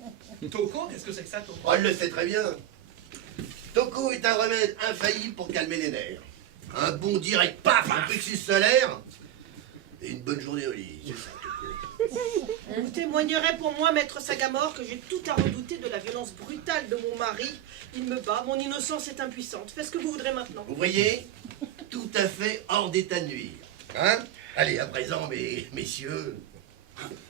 Toko, qu'est-ce que c'est que ça, Toko? Oh, elle le sait très bien. Toko est un remède infaillible pour calmer les nerfs. Un bon direct, paf, un plexus solaire et une bonne journée au lit. C'est ça, Toko. Vous témoignerez pour moi, maître Sagamore, que j'ai tout à redouter de la violence brutale de mon mari. Il me bat, mon innocence est impuissante. Faites ce que vous voudrez maintenant. Vous voyez, tout à fait hors d'état de nuire. Hein? Allez, à présent, messieurs.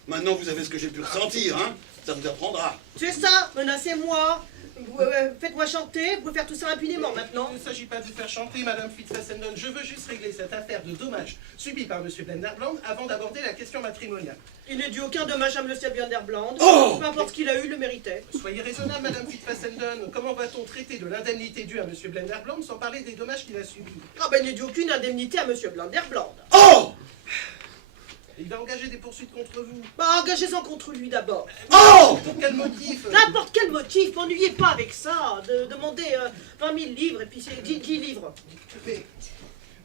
Maintenant, vous savez ce que j'ai pu ressentir, hein? Ça vous apprendra. C'est ça, menacez-moi. Faites-moi chanter, vous pouvez faire tout ça impunément maintenant. Il ne s'agit pas de vous faire chanter, Madame Fitzfassenden. Je veux juste régler cette affaire de dommages subis par Monsieur Blenderbland avant d'aborder la question matrimoniale. Il n'est dû aucun dommage à Monsieur Blenderbland. Oh! Peu importe ce qu'il a eu, il le méritait. Soyez raisonnable, Madame Fitzfassenden. Comment va-t-on traiter de l'indemnité due à Monsieur Blenderbland sans parler des dommages qu'il a subis? Ah ben il n'est dû aucune indemnité à Monsieur Blenderbland. Oh! Il va engager des poursuites contre vous. Bah engagez-en contre lui d'abord. Oh! Pour quel motif? N'importe quel motif, m'ennuyez pas avec ça. De demander 20 000 livres et puis c'est 10 livres. Mais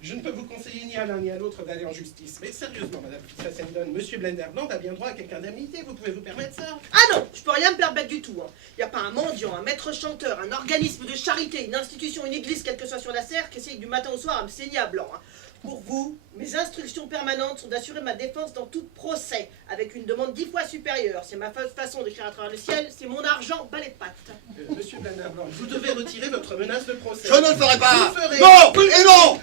je ne peux vous conseiller ni à l'un ni à l'autre d'aller en justice. Mais sérieusement, Madame Fitzfassenden, Monsieur Blenderbland a bien droit à quelque indemnité. Vous pouvez vous permettre ça? Ah non, je peux rien me permettre du tout. Il n'y a pas un mendiant, un maître chanteur, un organisme de charité, une institution, une église, quelle que soit sur la serre, qui essaye du matin au soir à me saigner à blanc. Pour vous, mes instructions permanentes sont d'assurer ma défense dans tout procès, avec une demande 10 fois supérieure. C'est ma façon d'écrire à travers le ciel, c'est mon argent, bas les pattes. Monsieur Blenderbland, vous devez retirer votre menace de procès. Je ne le ferai pas! Vous le ferez. Non! Et non!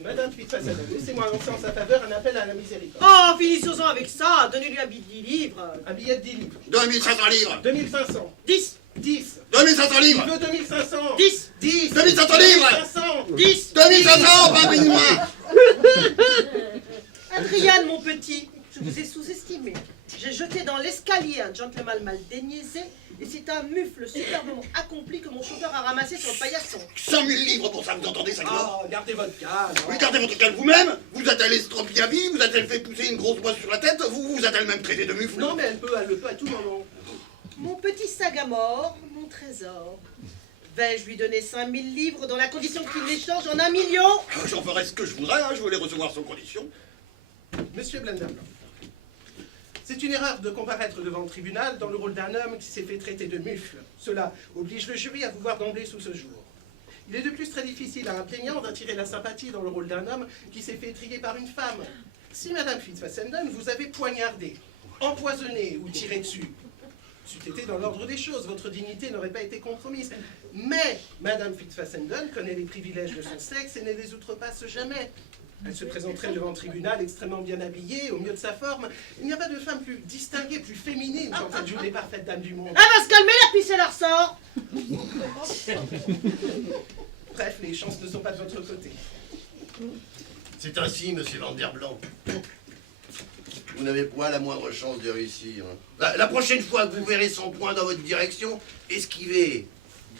Madame Fitzfassenden, laissez-moi lancer en sa faveur un appel à la miséricorde. Oh, finissons-en avec ça, donnez-lui un billet de 10 livres. Un billet de 10 livres. 2500 livres! 2500. 10, 10. 2500 Il livres! veut 2500. 10, 10. 2500 livres. 2500. 10. 2500, pas une mois! Adrian, mon petit, je vous ai sous-estimé. J'ai jeté dans l'escalier un gentleman mal déniaisé, et c'est un mufle superbement accompli que mon chauffeur a ramassé sur le paillasson. 100 000 livres pour ça, vous entendez ça? Oh, gardez votre calme. Oui, gardez votre calme vous-même. Vous a-t-elle estropié à vie? Vous a-t-elle fait pousser une grosse boisse sur la tête? Vous a-t-elle même traité de mufle? Non, mais elle le peut à tout moment. Mon petit Sagamore, mon trésor. Vais-je lui donner 5 000 livres dans la condition qu'il l'échange en 1 million? J'en ferai ce que je voudrais, hein. Je veux les recevoir sans condition. Monsieur Blenderbland, c'est une erreur de comparaître devant le tribunal dans le rôle d'un homme qui s'est fait traiter de mufle. Cela oblige le jury à vous voir d'emblée sous ce jour. Il est de plus très difficile à un plaignant d'attirer la sympathie dans le rôle d'un homme qui s'est fait étriller par une femme. Si Madame Fitzfassenden vous avait poignardé, empoisonné ou tiré dessus, c'eût été dans l'ordre des choses, votre dignité n'aurait pas été compromise. Mais Madame Fitzfassenden connaît les privilèges de son sexe et ne les outrepasse jamais. Elle se présenterait devant le tribunal extrêmement bien habillée, au mieux de sa forme. Il n'y a pas de femme plus distinguée, plus féminine quand elle joue les parfaites dames du monde. Elle va se calmer, la pisse, elle la ressort. Bref, les chances ne sont pas de votre côté. C'est ainsi, monsieur Vanderblanc. Vous n'avez point la moindre chance de réussir. La prochaine fois que vous verrez son poing dans votre direction, esquivez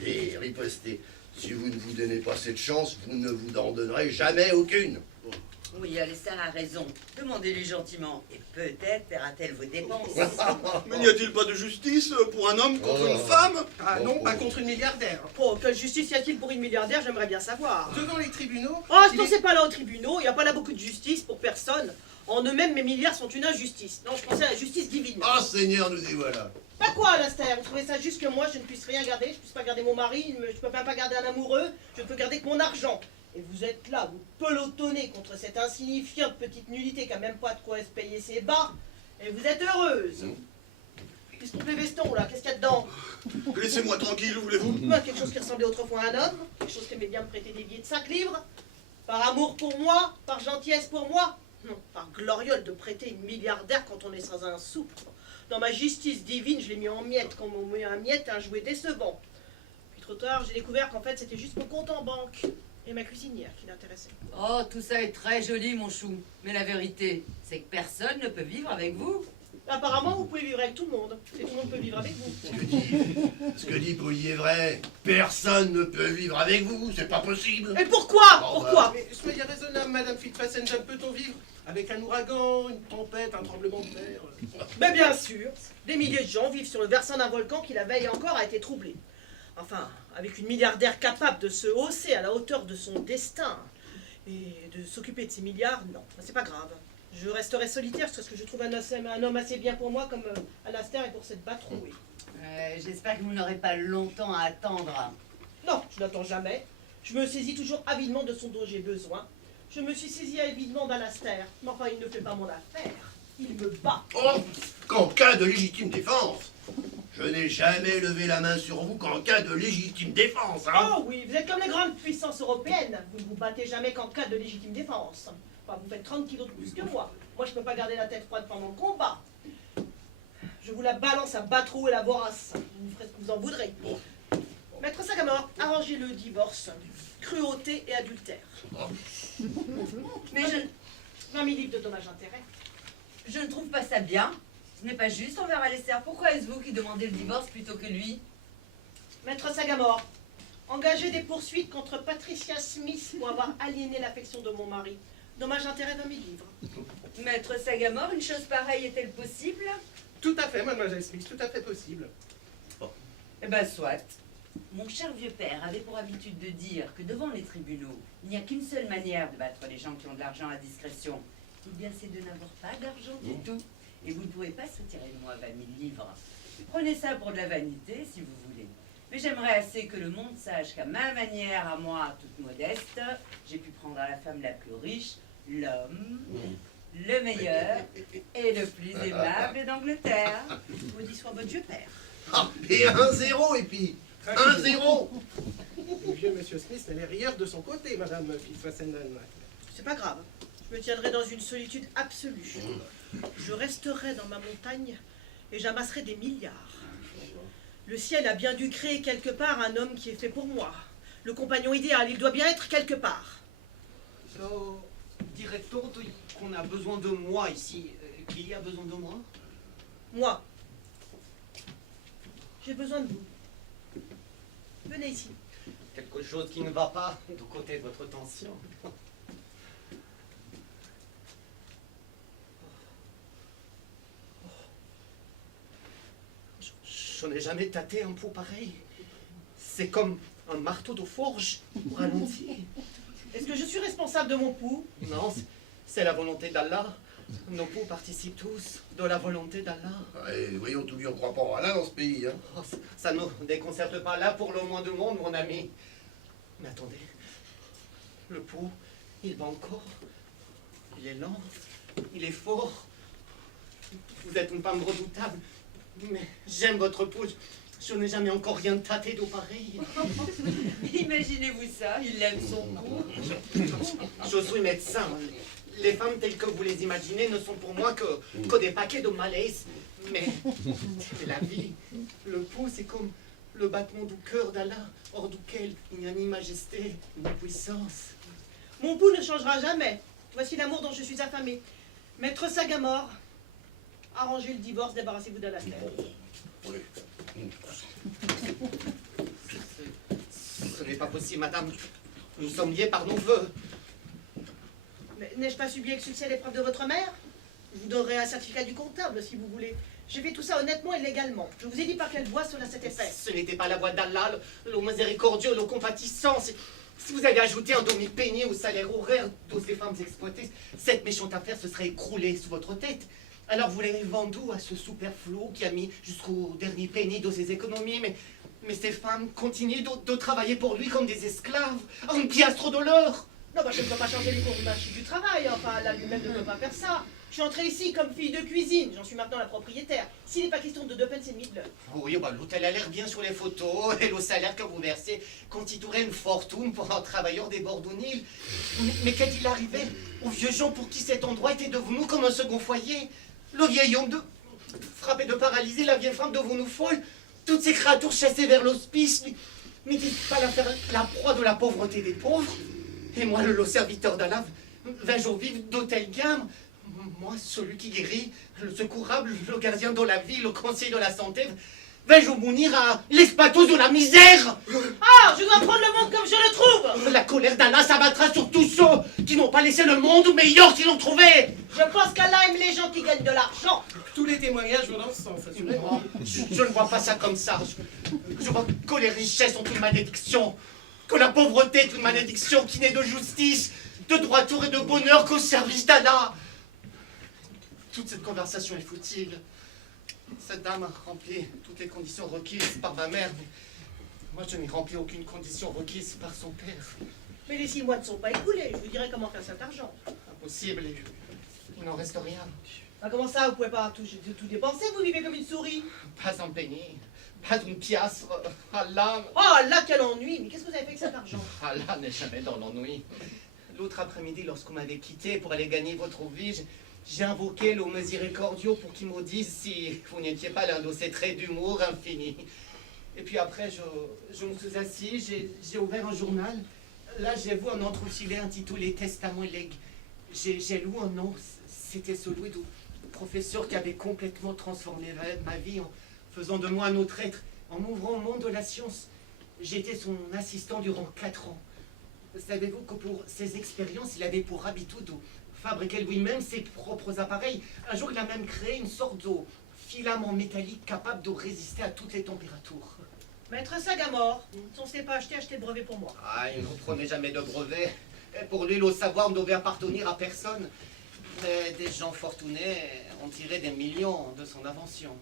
et ripostez. Si vous ne vous donnez pas cette chance, vous ne vous en donnerez jamais aucune. Oui, Alester a raison. Demandez-lui gentiment. Et peut-être paiera-t-elle vos dépenses. Mais n'y a-t-il pas de justice pour un homme contre une femme? Ah non, pas contre une milliardaire. Oh, quelle justice y a-t-il pour une milliardaire? J'aimerais bien savoir. Devant les tribunaux... Oh, je pensais pas là aux tribunaux, il n'y a pas là beaucoup de justice pour personne. En eux-mêmes, mes milliards sont une injustice. Non, je pensais à la justice divine. Ah, Seigneur, nous y voilà. Pas quoi, Alastair? Vous trouvez ça juste que moi, je ne puisse rien garder? Je ne puisse pas garder mon mari, je ne peux même pas garder un amoureux, je ne peux garder que mon argent. Et vous êtes là, vous pelotonnez contre cette insignifiante petite nullité qui n'a même pas de quoi se payer ses bas, et vous êtes heureuse. Qu'est-ce qu'on fait veston, là? Qu'est-ce qu'il y a dedans? Laissez-moi tranquille, voulez-vous? Quelque chose qui ressemblait autrefois à un homme, quelque chose qui aimait bien me prêter des billets de 5 livres. Par amour pour moi, par gentillesse pour moi. Non, par gloriole de prêter une milliardaire quand on est sans un sou. Dans ma justice divine, je l'ai mis en miettes, comme on met un miette un jouet décevant. Puis Trop tard, j'ai découvert qu'en fait c'était juste mon compte en banque et ma cuisinière qui l'intéressait. Oh, tout ça est très joli, mon chou. Mais la vérité, c'est que personne ne peut vivre avec vous. Apparemment, vous pouvez vivre avec tout le monde. Et tout le monde peut vivre avec vous. Ce que dit Polly est vrai. Personne ne peut vivre avec vous, c'est pas possible. Et pourquoi? Oh, Pourquoi? Mais soyez raisonnable, Madame Fitzfassenden, peut-on vivre avec un ouragan, une tempête, un tremblement de terre? Mais bien sûr, des milliers de gens vivent sur le versant d'un volcan qui la veille encore a été troublé. Enfin, avec une milliardaire capable de se hausser à la hauteur de son destin et de s'occuper de ses milliards, non, c'est pas grave. Je resterai solitaire jusqu'à ce que je trouve un homme assez bien pour moi comme Alastair est pour cette batrouille. J'espère que vous n'aurez pas longtemps à attendre. Non, je n'attends jamais. Je me saisis toujours avidement de ce dont j'ai besoin. Je me suis saisi avidement d'Alastair, mais enfin il ne fait pas mon affaire. Il me bat. Oh, qu'en cas de légitime défense. Je n'ai jamais levé la main sur vous qu'en cas de légitime défense, hein. Oh oui, vous êtes comme les grandes puissances européennes. Vous ne vous battez jamais qu'en cas de légitime défense. Enfin, vous faites 30 kilos de plus que moi. Moi, je peux pas garder la tête froide pendant le combat. Je vous la balance à Batrou et la vorace. Vous ferez ce que vous en voudrez. Bon. Maître Sagamore, arrangez le divorce. Cruauté et adultère. Mais 20 000 livres de dommages-intérêts. je ne trouve pas ça bien. Ce n'est pas juste envers Alastair. Pourquoi est-ce vous qui demandez le divorce plutôt que lui? Maître Sagamore, engagez des poursuites contre Patricia Smith pour avoir aliéné l'affection de mon mari. Dommage-intérêt 20 000 livres. Maître Sagamore, une chose pareille est-elle possible? Tout à fait, Mademoiselle Smith, tout à fait possible. Eh ben, soit. Mon cher vieux père avait pour habitude de dire que devant les tribunaux, il n'y a qu'une seule manière de battre les gens qui ont de l'argent à discrétion. Eh bien, c'est de n'avoir pas d'argent du tout. Et vous ne pouvez pas soutirer de moi 20 000 livres. Prenez ça pour de la vanité, si vous voulez. Mais j'aimerais assez que le monde sache qu'à ma manière, à moi, toute modeste, j'ai pu prendre à la femme la plus riche, l'homme, le meilleur et le plus aimable d'Angleterre. Maudit soit votre vieux père. Ah, et 1-0 et puis 1-0. Le vieux Monsieur Smith n'a les rieurs de son côté, Madame Fitzfassenden. C'est pas grave. Je me tiendrai dans une solitude absolue. Je resterai dans ma montagne et j'amasserai des milliards. Le ciel a bien dû créer quelque part un homme qui est fait pour moi. Le compagnon idéal, il doit bien être quelque part. Dirait-on qu'on a besoin de moi ici? Qui a besoin de moi? Moi. J'ai besoin de vous. Venez ici. Quelque chose qui ne va pas du côté de votre tension. Je n'ai jamais tâté un pot pareil. C'est comme un marteau de forge pour un entier. Est-ce que je suis responsable de mon pouls? Non, c'est la volonté d'Allah. Nos poux participent tous de la volonté d'Allah. Ouais, voyons, tout lui, on croit pas en Allah dans ce pays, hein. Oh, ça ne nous déconcerte pas là pour le moins du monde, mon ami. Mais attendez, le pot, il bat encore. Il est lent, il est fort. Vous êtes une femme redoutable, mais j'aime votre pot. Je n'ai jamais encore rien tâté d'eau pareil. Imaginez-vous ça, il aime son coup. Je suis médecin. Les femmes telles que vous les imaginez ne sont pour moi que des paquets de malaise. Mais la vie, le pouls, c'est comme le battement du cœur d'Allah, hors duquel il n'y a ni majesté, ni puissance. Mon pouls ne changera jamais. Voici l'amour dont je suis affamée. Maître Sagamore, arrangez le divorce, débarrassez-vous d'Alastair. Oui. Ce n'est pas possible, madame. Nous sommes liés par nos vœux. Mais n'ai-je pas subi avec succès l'épreuve de votre mère? Je vous donnerai un certificat du comptable, si vous voulez. J'ai fait tout ça honnêtement et légalement. Je vous ai dit par quelle voie cela s'était fait. Ce n'était pas la voix d'Allah, le miséricordieux, le compatissant. Si vous avez ajouté un demi-penny au salaire horaire de ces femmes exploitées, cette méchante affaire se serait écroulée sous votre tête. Alors vous l'avez vendu à ce superflu qui a mis jusqu'au dernier penny de ses économies, mais ces femmes continuent de travailler pour lui comme des esclaves, à une piastre de l'heure. Non, bah, je ne peux pas changer les cours du marché du travail. Enfin, là, lui-même ne peut pas faire ça. Je suis entrée ici comme fille de cuisine. J'en suis maintenant la propriétaire. S'il n'est pas question de 2 pence et demie de l'heure. Oui, bah, l'hôtel a l'air bien sur les photos, et le salaire que vous versez constituerait une fortune pour un travailleur des bords du Nil. Mais qu'est-il arrivé aux vieux gens pour qui cet endroit était devenu comme un second foyer? Le vieil homme frappé de paralysie, la vieille femme devenue folle, toutes ces créatures chassées vers l'hospice, N'était-ce pas la proie de la pauvreté des pauvres? Et moi, le serviteur d'Allah, vais-je au vivre d'hôtel gamme? Moi, celui qui guérit, le secourable, le gardien de la vie, le conseiller de la santé, vais-je mounir à l'espatos de la misère? Ah, je dois prendre le monde comme je le trouve. La colère d'Allah s'abattra sur tous ceux qui n'ont pas laissé le monde meilleur qu'ils l'ont trouvé. Je pense qu'Allah aime les gens qui gagnent de l'argent. Tous les témoignages vont dans ce sens, assurément. Je ne vois pas ça comme ça. Je vois que les richesses sont une malédiction, que la pauvreté est une malédiction qui naît de justice, de droiture et de bonheur qu'au service d'Allah. Toute cette conversation est futile. Cette dame a rempli toutes les conditions requises par ma mère, mais moi je n'ai rempli aucune condition requise par son père. Mais les 6 mois ne sont pas écoulés. Je vous dirai comment faire cet argent. Impossible, il n'en reste rien. Ah, comment ça, vous pouvez pas tout dépenser? Vous vivez comme une souris. Pas un penny, pas une piastre. Allah, Oh là, quel ennui. Mais qu'est-ce que vous avez fait avec cet argent? Allah n'est jamais dans l'ennui. L'autre après-midi, lorsque vous m'avez quitté pour aller gagner votre vie, j'ai invoqué le miséricordieux pour qu'il maudisse si vous n'étiez pas l'un de ces traits d'humour infini. Et puis après, je me suis assis, j'ai ouvert un journal. Là, j'ai vu un entrefilet intitulé Testament et legs. J'ai lu un nom, c'était celui du professeur qui avait complètement transformé ma vie en faisant de moi un autre être, en m'ouvrant au monde de la science. J'ai été son assistant durant 4 ans. Savez-vous que pour ses expériences, il avait pour habitude de fabriquer lui-même ses propres appareils. Un jour, il a même créé une sorte de filament métallique capable de résister à toutes les températures. Maître Sagamore, si on ne s'est pas acheté, achetez le brevet pour moi. Ah, il ne prenait jamais de brevet. Et pour lui, le savoir ne devait appartenir à personne. Mais des gens fortunés ont tiré des millions de son invention.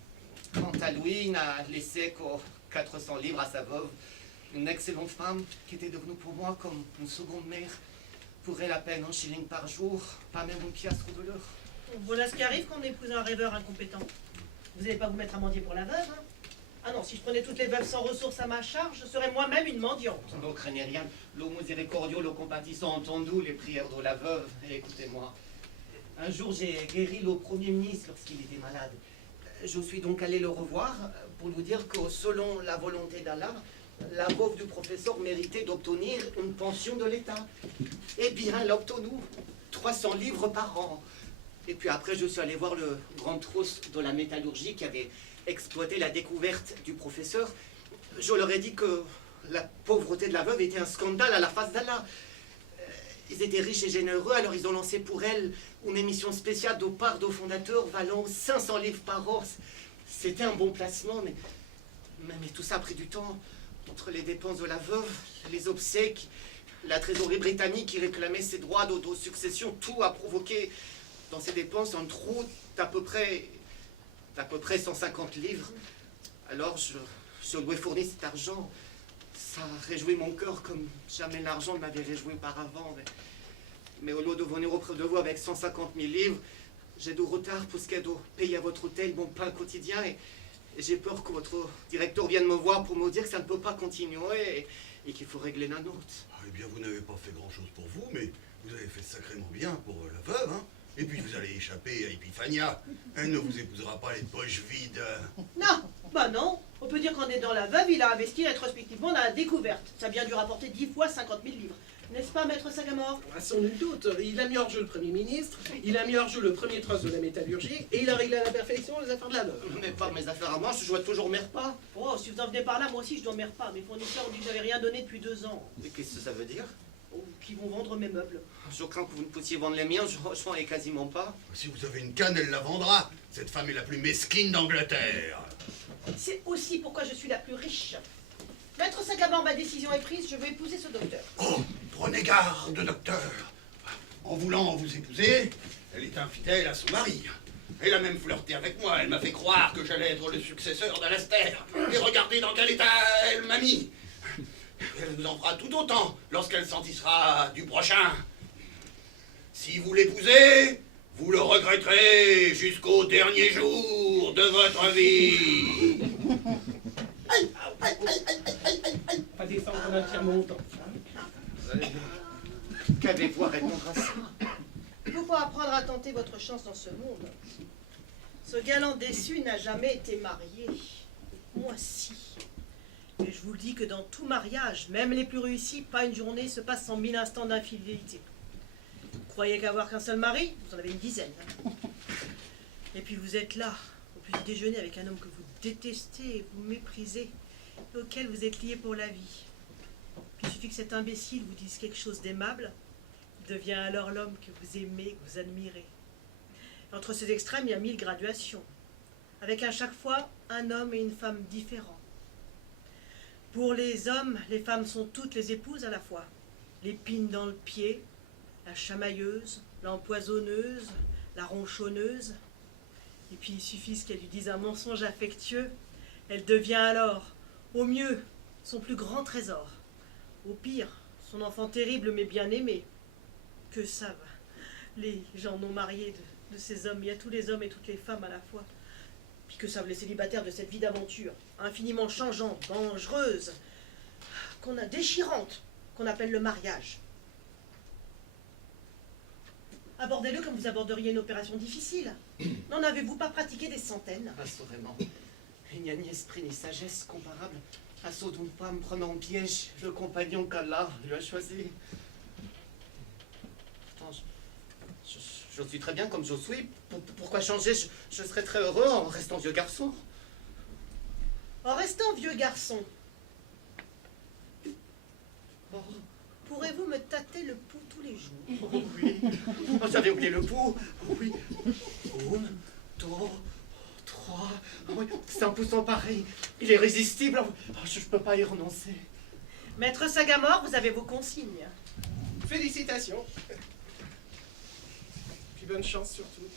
Quant à lui, il n'a laissé que 400 livres à sa veuve. Une excellente femme qui était devenue pour moi comme une seconde mère. Pour elle, à peine 1 shilling par jour, pas même une piastre de l'heure. Voilà ce qui arrive quand on épouse un rêveur incompétent. Vous n'allez pas vous mettre à mendier pour la veuve, hein? Ah non, si je prenais toutes les veuves sans ressources à ma charge, je serais moi-même une mendiante. Ne craignez rien. Le miséricordieux, le compatissant, entendu les prières de la veuve. Et écoutez-moi. Un jour, j'ai guéri le Premier ministre lorsqu'il était malade. Je suis donc allé le revoir pour lui dire que, selon la volonté d'Allah, la veuve du professeur méritait d'obtenir une pension de l'État. Eh bien, elle a obtenu 300 livres par an. Et puis après, je suis allé voir le grand trousse de la métallurgie qui avait exploité la découverte du professeur. Je leur ai dit que la pauvreté de la veuve était un scandale à la face d'Allah. Ils étaient riches et généreux, alors ils ont lancé pour elle une émission spéciale de part de fondateur valant 500 livres par an. C'était un bon placement, mais tout ça a pris du temps. Entre les dépenses de la veuve, les obsèques, la trésorerie britannique qui réclamait ses droits d'autosuccession, tout a provoqué dans ces dépenses un trou d'à peu près 150 livres. Alors je lui ai fourni cet argent. Ça a réjoui mon cœur comme jamais l'argent ne m'avait réjoui auparavant. Mais au lieu de venir auprès de vous avec 150 000 livres, j'ai du retard pour ce qui est de payer à votre hôtel mon pain quotidien. Et j'ai peur que votre directeur vienne me voir pour me dire que ça ne peut pas continuer et qu'il faut régler la note. Ah, eh bien, vous n'avez pas fait grand-chose pour vous, mais vous avez fait sacrément bien pour la veuve, hein. Et puis vous allez échapper à Epiphania. Elle ne vous épousera pas les poches vides. Non, bah non. On peut dire qu'en aidant la veuve, il a investi rétrospectivement dans la découverte. Ça a bien dû rapporter 10 fois 50 000 livres. N'est-ce pas, maître Sagamore? Sans nul doute, il a mis hors jeu le Premier ministre, il a mis hors jeu le premier trust de la métallurgie, et il a réglé à la perfection les affaires de la veuve. Mais pas mes affaires à moi, je dois toujours mes repas. Oh, si vous en venez par là, moi aussi je dois mes repas. Mes fournisseurs ont dit que j'avais rien donné depuis 2 ans. Mais qu'est-ce que ça veut dire? Oh, qui vont vendre mes meubles. Je crains que vous ne puissiez vendre les miens, je n'en ai quasiment pas. Si vous avez une canne, elle la vendra. Cette femme est la plus mesquine d'Angleterre. C'est aussi pourquoi je suis la plus riche. Maître Sagamore, ma décision est prise, je veux épouser ce docteur. Oh, prenez garde, docteur. En voulant vous épouser, elle est infidèle à son mari. Elle a même flirté avec moi. Elle m'a fait croire que j'allais être le successeur d'Alastair. Et regardez dans quel état elle m'a mis. Elle vous en fera tout autant lorsqu'elle s'en tissera du prochain. Si vous l'épousez, vous le regretterez jusqu'au dernier jour de votre vie. Pas descendre d'un tiers montant. Qu'avez-vous à répondre à ça? Il faut apprendre à tenter votre chance dans ce monde. Ce galant déçu n'a jamais été marié. Moi si. Et je vous vous le dis que dans tout mariage, même les plus réussis, pas une journée se passe sans 1000 instants d'infidélité. Vous croyez qu'avoir qu'un seul mari, vous en avez une dizaine. Et puis vous êtes là, au petit déjeuner avec un homme que vous détestez et vous méprisez, et auquel vous êtes lié pour la vie. Puis il suffit que cet imbécile vous dise quelque chose d'aimable, il devient alors l'homme que vous aimez, que vous admirez. Et entre ces extrêmes, il y a 1000 graduations, avec à chaque fois un homme et une femme différents. Pour les hommes, les femmes sont toutes les épouses à la fois. L'épine dans le pied, la chamailleuse, l'empoisonneuse, la ronchonneuse. Et puis il suffit qu'elle lui dise un mensonge affectueux, elle devient alors, au mieux, son plus grand trésor. Au pire, son enfant terrible mais bien aimé. Que savent les gens non mariés de ces hommes? Il y a tous les hommes et toutes les femmes à la fois. Puis que savent les célibataires de cette vie d'aventure, infiniment changeante, dangereuse, déchirante, qu'on appelle le mariage. Abordez-le comme vous aborderiez une opération difficile. N'en avez-vous pas pratiqué des centaines? Assurément. Il n'y a ni esprit ni sagesse comparable à ceux d'une femme prenant en piège le compagnon qu'Allah lui a choisi. Pourtant, je suis très bien comme je suis. Pourquoi changer? Je serais très heureux en restant vieux garçon. En restant vieux garçon, Oh, pourrez-vous me tâter le pouls tous les jours? oh oui. Oh, j'avais oublié le pouls. Oh oui. 1, 2, 3. Oh oui. C'est un poussant pareil. Il est irrésistible. Oh, je ne peux pas y renoncer. Maître Sagamore, vous avez vos consignes. Félicitations. Puis bonne chance surtout.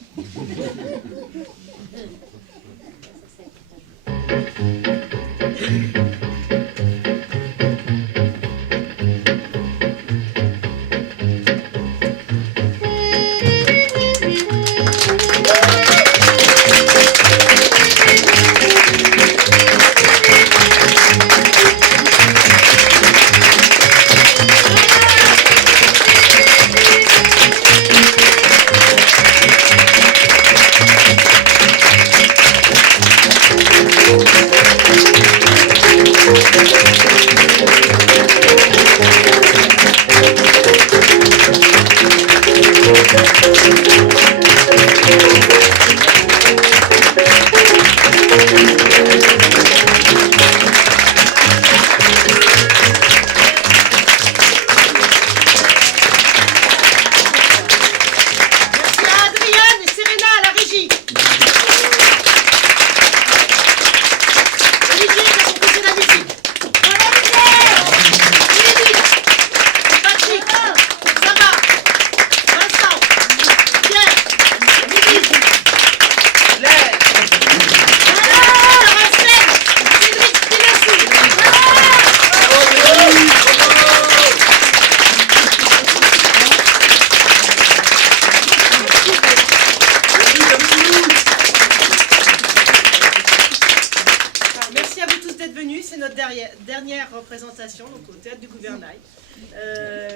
Dernière représentation donc au Théâtre du Gouvernail.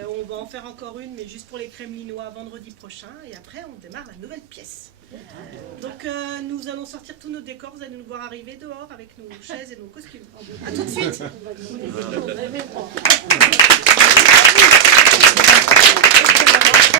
On va en faire encore une, mais juste pour les Kremlinois vendredi prochain. Et après, on démarre la nouvelle pièce. Donc nous allons sortir tous nos décors. Vous allez nous voir arriver dehors avec nos chaises et nos costumes. A tout de suite.